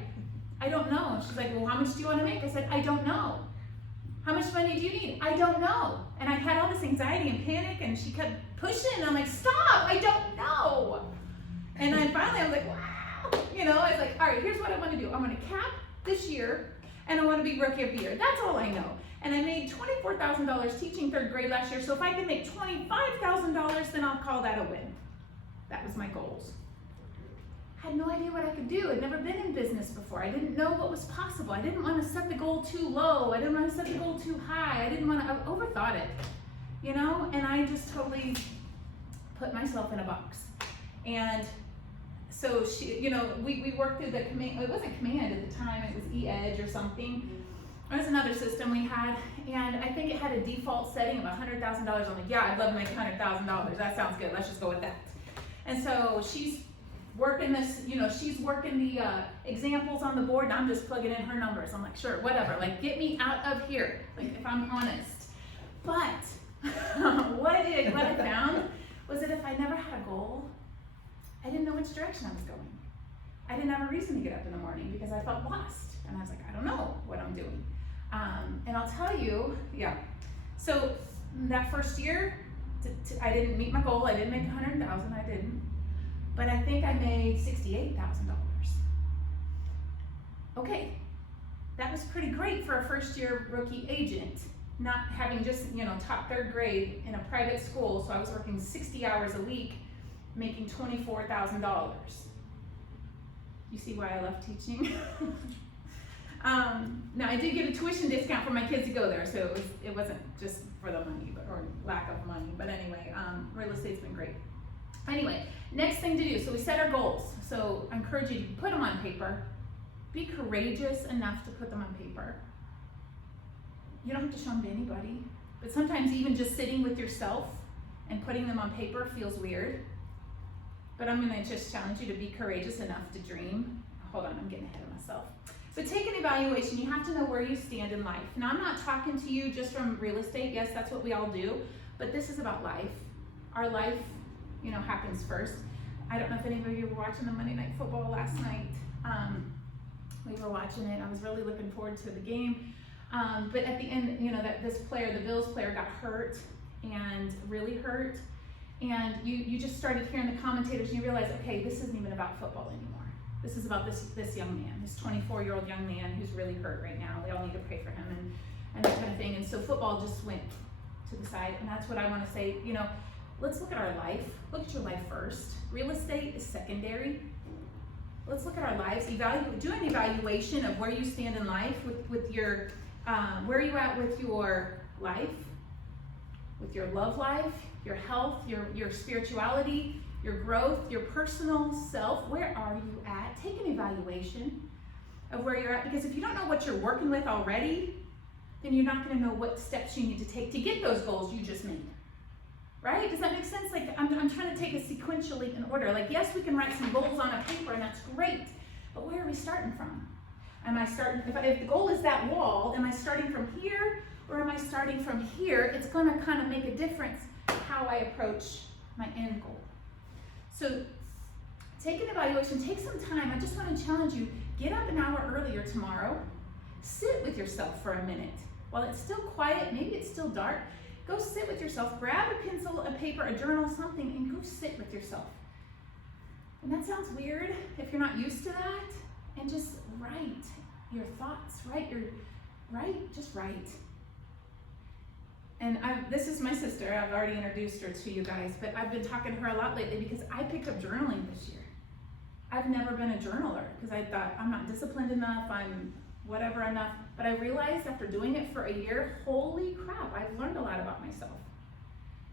I don't know. She's like, well, how much do you want to make? I said, I don't know. How much money do you need? I don't know. And I had all this anxiety and panic, and she kept pushing, and I'm like, stop, I don't know. And then finally I was like, wow. I was like, all right, here's what I want to do. I want to cap this year, and I want to be rookie of the year. That's all I know. And I made $24,000 teaching third grade last year, so if I can make $25,000, then I'll call that a win. That was my goals. I had no idea what I could do. I'd never been in business before. I didn't know what was possible. I didn't want to set the goal too low. I didn't want to set the goal too high. I overthought it, and I just totally put myself in a box. And so we worked through the command. It wasn't command at the time. It was E-Edge or something. It was another system we had, and I think it had a default setting of $100,000. I'm like, yeah, I'd love to make $100,000. That sounds good. Let's just go with that. And so she's working this, she's working the examples on the board, and I'm just plugging in her numbers. I'm like, sure, whatever. Like, get me out of here, like, if I'm honest. But what I found was that if I never had a goal, I didn't know which direction I was going. I didn't have a reason to get up in the morning because I felt lost. And I was like, I don't know what I'm doing. And I'll tell you, so that first year, I didn't meet my goal. I didn't make $100,000, I didn't. But I think I made $68,000. Okay, that was pretty great for a first year rookie agent, not having just, taught third grade in a private school. So I was working 60 hours a week, making $24,000. You see why I left teaching? Now I did get a tuition discount for my kids to go there, so it wasn't just for the money, or lack of money. But anyway, real estate's been great. Anyway, next thing to do, so we set our goals. So I encourage you to put them on paper. Be courageous enough to put them on paper. You don't have to show them to anybody, but sometimes even just sitting with yourself and putting them on paper feels weird. But I'm gonna just challenge you to be courageous enough to dream. Hold on, I'm getting ahead of myself. So take an evaluation. You have to know where you stand in life. Now, I'm not talking to you just from real estate. Yes, that's what we all do, but this is about life. Our life, happens first. I don't know if any of you were watching the Monday Night Football last night. We were watching it. I was really looking forward to the game. But at the end, this player, the Bills player, got hurt, and really hurt. And you just started hearing the commentators, and you realize, okay, this isn't even about football anymore. This is about this young man, this 24-year-old young man who's really hurt right now. We all need to pray for him and that kind of thing. And so football just went to the side, and that's what I want to say. let's look at our life. Look at your life first. Real estate is secondary. Let's look at our lives. Do an evaluation of where you stand in life with your, where are you at with your life, with your love life, your health, your spirituality, your growth, your personal self. Where are you at? Take an evaluation of where you're at, because if you don't know what you're working with already, then you're not going to know what steps you need to take to get those goals you just made. Right? Does that make sense? Like, I'm trying to take it sequentially in order. Like, yes, we can write some goals on a paper, and that's great, but where are we starting from? Am I starting, if the goal is that wall, am I starting from here, or am I starting from here? It's going to kind of make a difference how I approach my end goal. So take an evaluation, take some time. I just want to challenge you, get up an hour earlier tomorrow, sit with yourself for a minute. While it's still quiet, maybe it's still dark, go sit with yourself, grab a pencil, a paper, a journal, something, and go sit with yourself. And that sounds weird if you're not used to that. And just write your thoughts, just write. And this is my sister. I've already introduced her to you guys, but I've been talking to her a lot lately because I picked up journaling this year. I've never been a journaler because I thought I'm not disciplined enough, I'm whatever enough. But I realized after doing it for a year, holy crap, I've learned a lot about myself.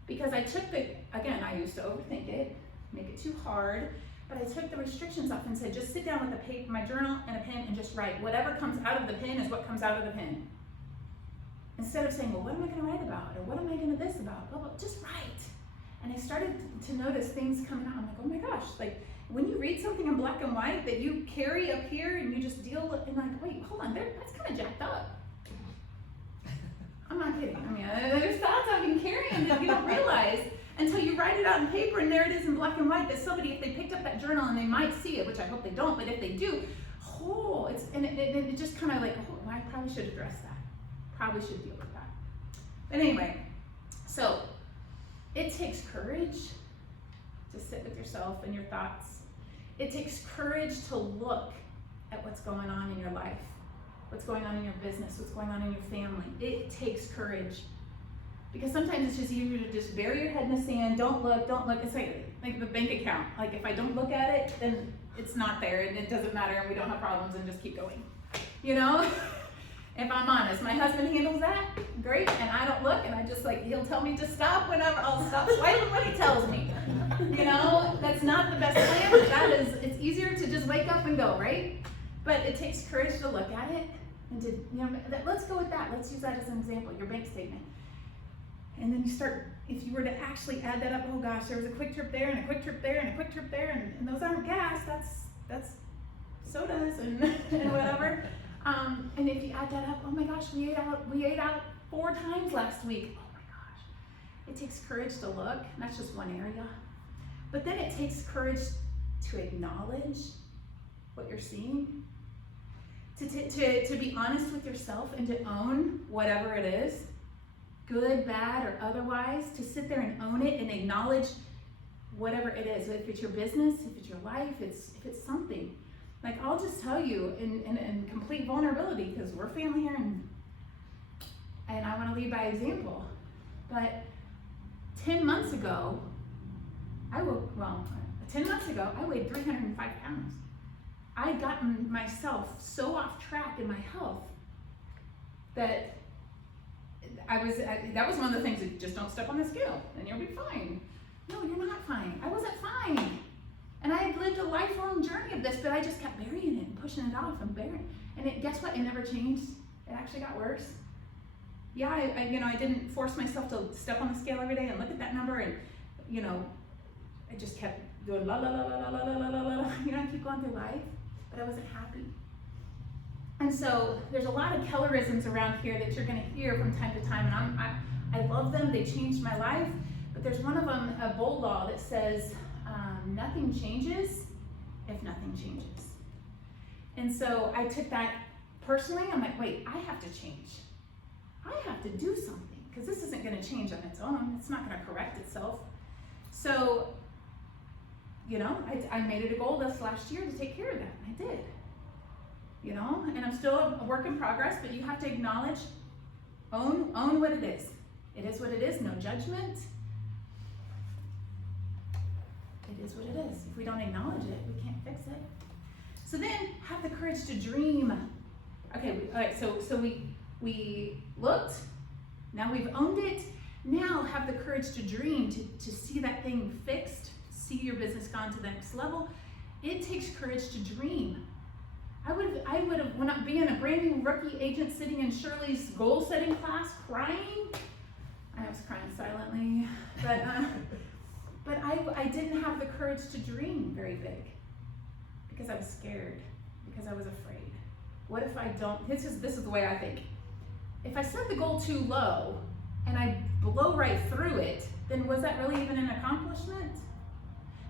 Because I took again, I used to overthink it, make it too hard, but I took the restrictions off and said, just sit down with a paper, my journal and a pen, and just write. Whatever comes out of the pen is what comes out of the pen. Instead of saying, well, what am I going to write about? Or what am I going to this about? Blah, blah, just write. And I started to notice things coming out. I'm like, oh my gosh, like when you read something in black and white that you carry up here and you just deal with, and like, wait, hold on, that's kind of jacked up. I'm not kidding. I mean, there's thoughts I've been carrying that you don't realize until you write it out in paper, and there it is in black and white that somebody, if they picked up that journal, and they might see it, which I hope they don't, but if they do, it just kind of like, oh, I probably should address that. Probably should deal with that. But anyway, so it takes courage to sit with yourself and your thoughts. It takes courage to look at what's going on in your life, what's going on in your business, what's going on in your family. It takes courage. Because sometimes it's just easier to just bury your head in the sand, don't look. It's like the bank account. Like if I don't look at it, then it's not there and it doesn't matter and we don't have problems and just keep going. You know? If I'm honest, my husband handles that great, and I don't look, and I just like, he'll tell me to stop whenever, I'll stop swiping when he tells me. You know, that's not the best plan, but it's easier to just wake up and go, right? But it takes courage to look at it, and to, let's go with that. Let's use that as an example, your bank statement. And then you start, if you were to actually add that up, oh gosh, there was a quick trip there, and a quick trip there, and a quick trip there, and those aren't gas, that's sodas and whatever. And if you add that up, oh my gosh, we ate out 4 times last week. Oh my gosh. It takes courage to look, and that's just one area. But then it takes courage to acknowledge what you're seeing, to be honest with yourself and to own whatever it is, good, bad, or otherwise, to sit there and own it and acknowledge whatever it is. If it's your business, if it's your life, if it's something. Like, I'll just tell you in complete vulnerability, because we're family here, and I want to lead by example. But 10 months ago, I weighed 305 pounds. I had gotten myself so off track in my health that that was one of the things that just don't step on the scale and you'll be fine. No, you're not fine. I wasn't fine. And I had lived a lifelong journey of this, but I just kept burying it and pushing it off and burying it. And guess what? It never changed. It actually got worse. Yeah, I didn't force myself to step on the scale every day and look at that number, and I just kept doing la la la la la la la la la. I keep going through life, but I wasn't happy. And so there's a lot of Kellerisms around here that you're going to hear from time to time, and I love them. They changed my life. But there's one of them, a bold law that says, nothing changes if nothing changes. And so I took that personally. I'm like, wait, I have to change. I have to do something, because this isn't going to change on its own. It's not going to correct itself. So, I made it a goal this last year to take care of that. I did. And I'm still a work in progress, but you have to acknowledge, own what it is. It is what it is, no judgment. it is what it is. If we don't acknowledge it, we can't fix it. So then, have the courage to dream. Okay, all right, so we looked, now we've owned it. Now have the courage to dream, to see that thing fixed, see your business gone to the next level. It takes courage to dream. I would have, when I'm being a brand new rookie agent sitting in Shirley's goal setting class crying. I was crying silently, but I didn't have the courage to dream very big because I was scared, because I was afraid. What if I don't, this is the way I think. If I set the goal too low and I blow right through it, then was that really even an accomplishment?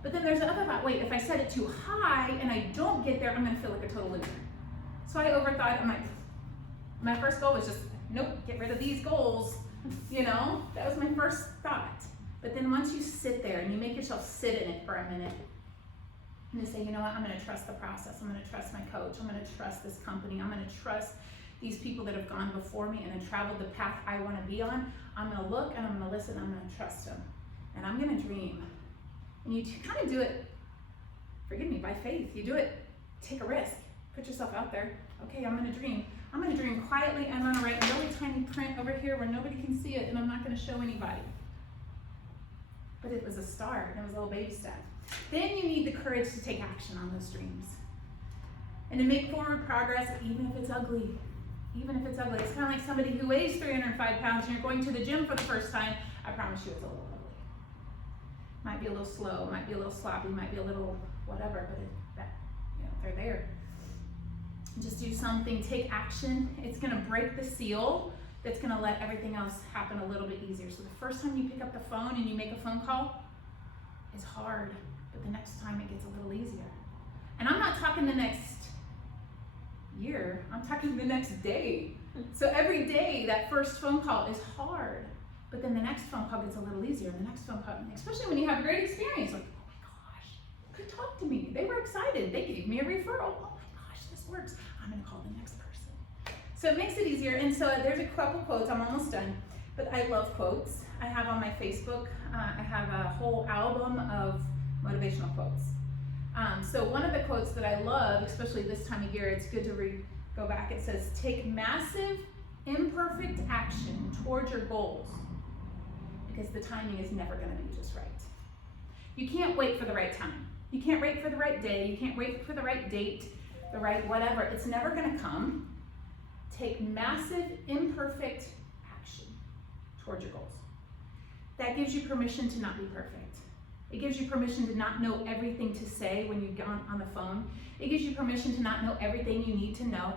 But then there's the other thought, wait, if I set it too high and I don't get there, I'm gonna feel like a total loser. So I overthought, my first goal was just, nope, get rid of these goals, you know? That was my first thought. But then once you sit there and you make yourself sit in it for a minute, and you say, you know what, I'm gonna trust the process, I'm gonna trust my coach, I'm gonna trust this company, I'm gonna trust these people that have gone before me and have traveled the path I wanna be on. I'm gonna look and I'm gonna listen, I'm gonna trust them. And I'm gonna dream. And you kind of do it, forgive me, by faith. You do it, take a risk, put yourself out there. Okay, I'm gonna dream. I'm gonna dream quietly. I'm gonna write a really tiny print over here where nobody can see it and I'm not gonna show anybody. But it was a start, and it was a little baby step. Then you need the courage to take action on those dreams. And to make forward progress, even if it's ugly. Even if it's ugly. It's kind of like somebody who weighs 305 pounds and you're going to the gym for the first time. I promise you it's a little ugly. Might be a little slow, might be a little sloppy, might be a little whatever, but they're there. Just do something, take action. It's gonna break the seal that's gonna let everything else happen a little bit easier. So the first time you pick up the phone and you make a phone call, it's hard, but the next time it gets a little easier. And I'm not talking the next year, I'm talking the next day. So every day, that first phone call is hard. But then the next phone call gets a little easier, and the next phone call, especially when you have a great experience, like, oh my gosh, could talk to me. They were excited. They gave me a referral. Oh my gosh, this works. I'm gonna call the next person. So it makes it easier. And so there's a couple quotes. I'm almost done, but I love quotes. I have on my Facebook, I have a whole album of motivational quotes. So one of the quotes that I love, especially this time of year, it's good to go back. It says, take massive, imperfect action towards your goals, because the timing is never gonna be just right. You can't wait for the right time. You can't wait for the right day. You can't wait for the right date, the right whatever. It's never gonna come. Take massive, imperfect action towards your goals. That gives you permission to not be perfect. It gives you permission to not know everything to say when you get on the phone. It gives you permission to not know everything you need to know.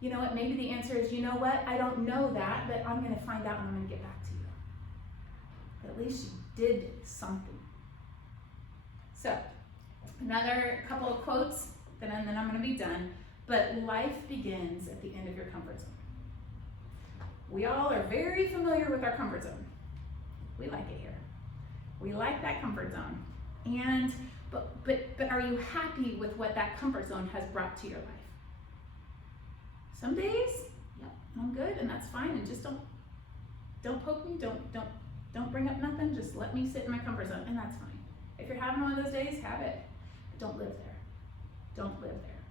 You know what, maybe the answer is, you know what, I don't know that, but I'm gonna find out and I'm gonna get back to you. But at least you did something. So, another couple of quotes, then I'm gonna be done. But life begins at the end of your comfort zone. We all are very familiar with our comfort zone. We like it here. We like that comfort zone. And, but are you happy with what that comfort zone has brought to your life? Some days, yep, I'm good and that's fine, and just don't poke me, don't bring up nothing, just let me sit in my comfort zone, and that's fine. If you're having one of those days, have it, but don't live there. Don't live there.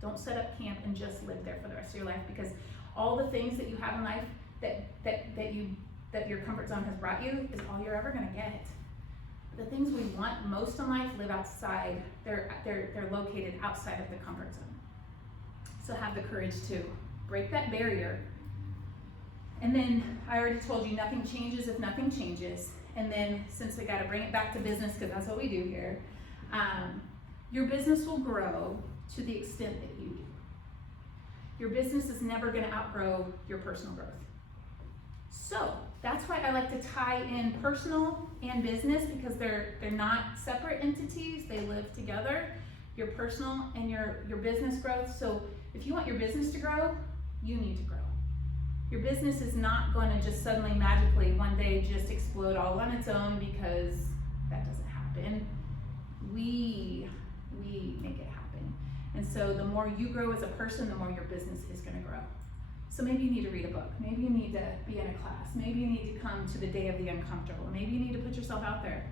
Don't set up camp and just live there for the rest of your life, because all the things that you have in life that your comfort zone has brought you is all you're ever gonna get. The things we want most in life live outside. They're located outside of the comfort zone. So have the courage to break that barrier. And then I already told you, nothing changes if nothing changes. And then, since we gotta bring it back to business, because that's what we do here, your business will grow to the extent that you do. Your business is never gonna outgrow your personal growth. So that's why I like to tie in personal and business, because they're not separate entities, they live together. Your personal and your business growth. So if you want your business to grow, you need to grow. Your business is not going to just suddenly magically one day just explode all on its own, because that doesn't happen. We make it happen. And so the more you grow as a person, the more your business is going to grow. So maybe you need to read a book. Maybe you need to be in a class. Maybe you need to come to the day of the uncomfortable. Maybe you need to put yourself out there.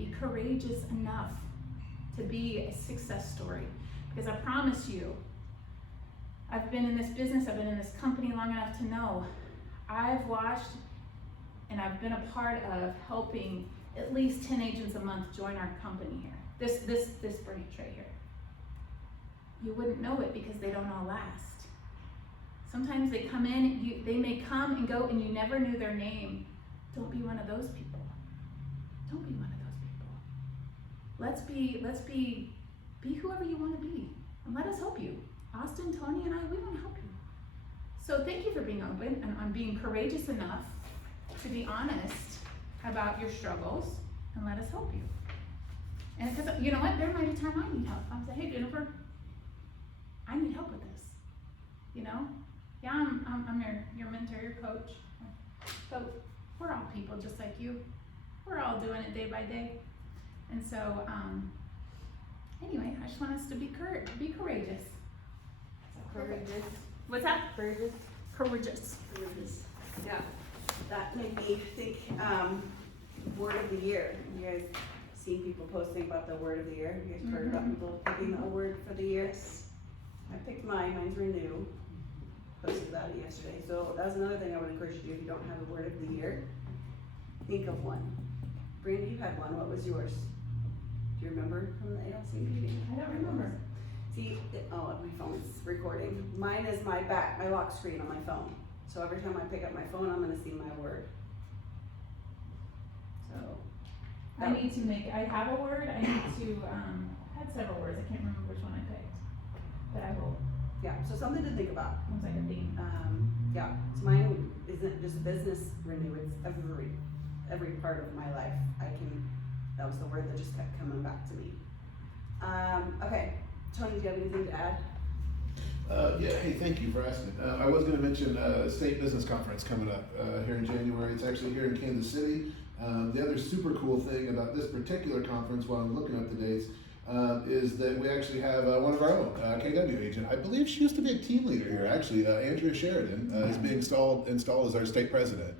Be courageous enough to be a success story. Because I promise you, I've been in this business, I've been in this company long enough to know, I've watched and I've been a part of helping at least 10 agents a month join our company here. This branch right here. You wouldn't know it because they don't all last. Sometimes they come in, they may come and go and you never knew their name. Don't be one of those people. Don't be one of those people. Let's be whoever you want to be. And let us help you. Austin, Tony, and I, we want to help you. So thank you for being open and on being courageous enough to be honest about your struggles and let us help you. And because, you know what, there might be time I need help. I'll say, hey Jennifer, I need help with this. You know? Yeah, I'm your mentor, your coach. But we're all people just like you. We're all doing it day by day. And so, anyway, I just want us to be courageous. Courageous. What's that? Courageous. Courageous. Yeah, that made me think, word of the year. You guys seen people posting about the word of the year? You guys heard about people picking a word for the year? I picked mine's renew. Posted about it yesterday. So that was another thing I would encourage you to do if you don't have a word of the year. Think of one. Brandy, you had one. What was yours? Do you remember from the ALC meeting? I don't remember. See, my phone's recording. Mine is my lock screen on my phone. So every time I pick up my phone, I'm gonna see my word. So. I have a word, I need to, I had several words, I can't remember which one I picked. But I will, Yeah, so something to think about. it was like a theme. Yeah, so mine isn't just business renew, it's every part of my life. That was the word that just kept coming back to me. Okay, Tony, do you have anything to add? Yeah, hey, thank you for asking. I was going to mention a state business conference coming up here in January. It's actually here in Kansas City. The other super cool thing about this particular conference, while I'm looking up the dates, is that we actually have one of our own, KW agent. I believe she used to be a team leader here, actually. Andrea Sheridan is being installed as our state president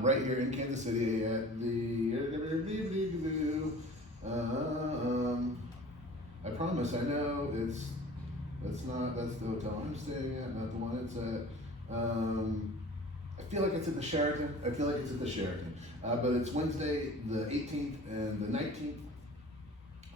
right here in Kansas City at the. I promise, I know that's the hotel I'm staying at, not the one it's at. I feel like it's at the Sheraton. But it's Wednesday, the 18th and the 19th.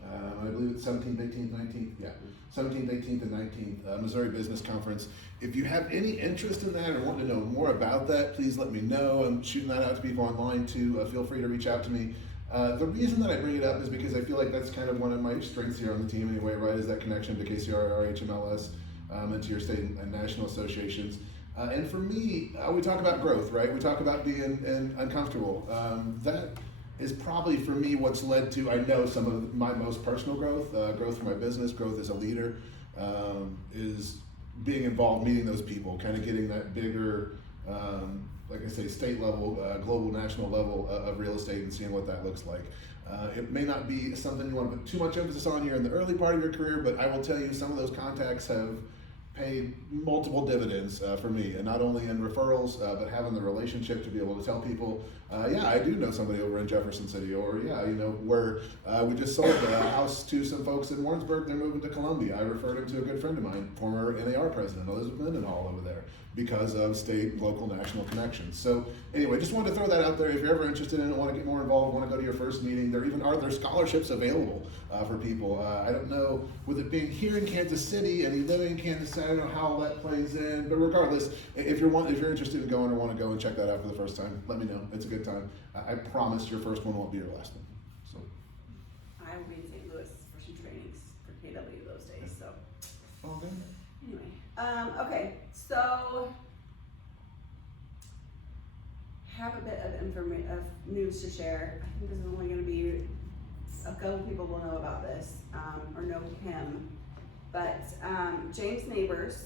I believe it's 17th, 18th, 19th. Yeah, 17th, 18th, and 19th, Missouri Business Conference. If you have any interest in that or want to know more about that, please let me know. I'm shooting that out to people online too. Feel free to reach out to me. The reason that I bring it up is because I feel like that's kind of one of my strengths here on the team anyway, right? Is that connection to KCRR, HMLS, and to your state and national associations. And for me, we talk about growth, right? We talk about being uncomfortable. That is probably for me what's led to, I know, some of my most personal growth, growth for my business, growth as a leader, is being involved, meeting those people, kind of getting that bigger, like I say, state level, global, national level of real estate and seeing what that looks like. It may not be something you want to put too much emphasis on here in the early part of your career, but I will tell you some of those contacts have paid multiple dividends for me, and not only in referrals, but having the relationship to be able to tell people, yeah, I do know somebody over in Jefferson City, or yeah, you know, where we just sold a house to some folks in Warrensburg, they're moving to Columbia. I referred him to a good friend of mine, former NAR president, Elizabeth Mendenhall over there, because of state, local, national connections. So anyway, just wanted to throw that out there. If you're ever interested in it, want to get more involved, want to go to your first meeting, there scholarships available for people. I don't know, with it being here in Kansas City and you living in Kansas City, I don't know how that plays in, but regardless, if you're interested in going or want to go and check that out for the first time, let me know. It's a good time. I promise your first one won't be your last one. So. I will be in St. Louis for some trainings for KW those days, so. Okay. Anyway, okay, so have a bit of news to share. I think this is only going to be a couple people will know about this or know him, but James Neighbors.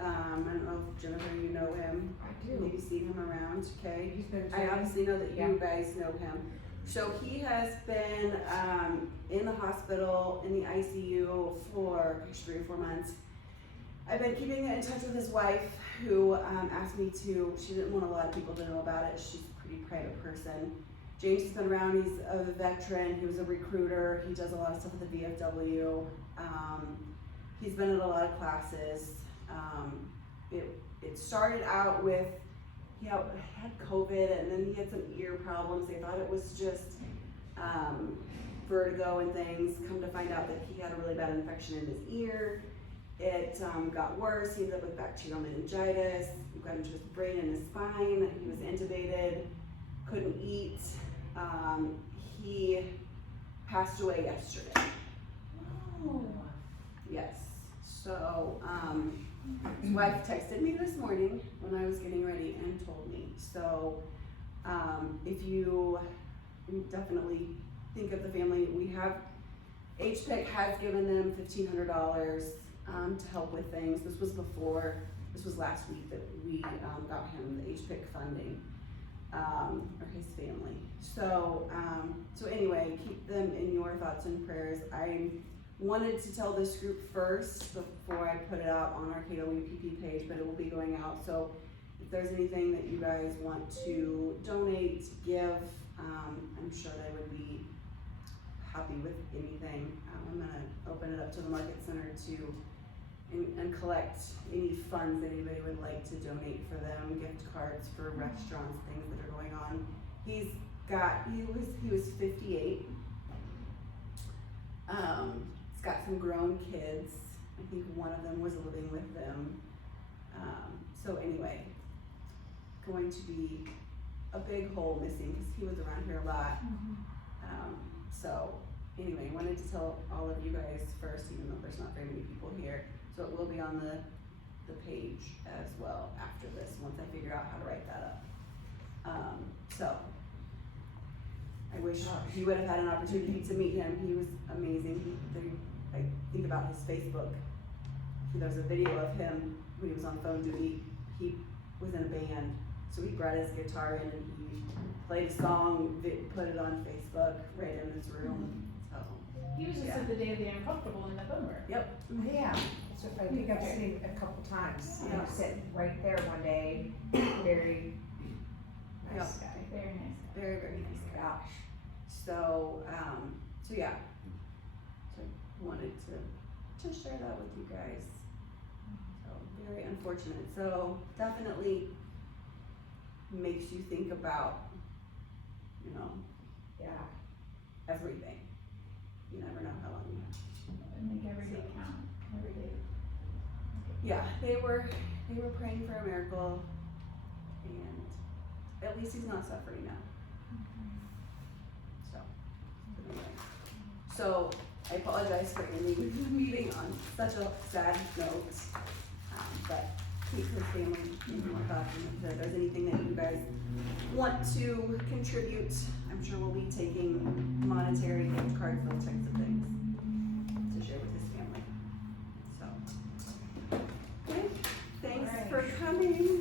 I don't know if Jennifer, you know him. I do. Maybe seen him around. Okay. He's been I obviously know that Yeah. you guys know him. So he has been in the hospital in the ICU for 3 or 4 months. I've been keeping in touch with his wife, who asked me to. She didn't want a lot of people to know about it. She's a pretty private person. James has been around, he's a veteran, he was a recruiter, he does a lot of stuff with the VFW. He's been at a lot of classes. It started out with, he had COVID and then he had some ear problems. They thought it was just vertigo and things. Come to find out that he had a really bad infection in his ear. It got worse. He ended up with bacterial meningitis. It got into his brain and his spine. He was intubated, couldn't eat. He passed away yesterday. Oh. Yes. So, his wife texted me this morning when I was getting ready and told me. So, if you definitely think of the family, we have, HPIC has given them $1,500 to help with things. This was last week that we got him the HPIC funding, or his family. So, so anyway, keep them in your thoughts and prayers. I wanted to tell this group first before I put it out on our KWPP page, but it will be going out. So if there's anything that you guys want to donate, give, I'm sure they would be happy with anything. I'm gonna open it up to the Market Center and collect any funds that anybody would like to donate for them, gift cards for restaurants, things that are going on. He was 58. He's got some grown kids. I think one of them was living with them. So anyway, going to be a big hole missing because he was around here a lot. So anyway, wanted to tell all of you guys first, even though there's not very many people here. So it will be on the page as well after this, once I figure out how to write that up. So I wish he would have had an opportunity to meet him. He was amazing. I think about his Facebook. There's a video of him when he was on phone duty. He was in a band, so he brought his guitar in and he played a song, put it on Facebook right in this room. So He was just Yeah. at the Day of the Uncomfortable in November. yep. Yeah, that's what I think I've seen a couple times, you know, Yeah. sitting right there one day, very nice guy. Very nice. Very, very nice guy. Gosh. So, so yeah. So wanted to share that with you guys. So very unfortunate. So definitely makes you think about, you know, Yeah. everything. You never know how long you have. Make every day count, every day. Yeah, they were praying for a miracle, and at least he's not suffering now. So, anyway. So I apologize for ending the meeting on such a sad note, but keep his family in your thoughts, and if there's anything that you guys want to contribute, I'm sure we'll be taking monetary gift cards, those types of things, to share with his family. So, okay, thanks Alright. for coming.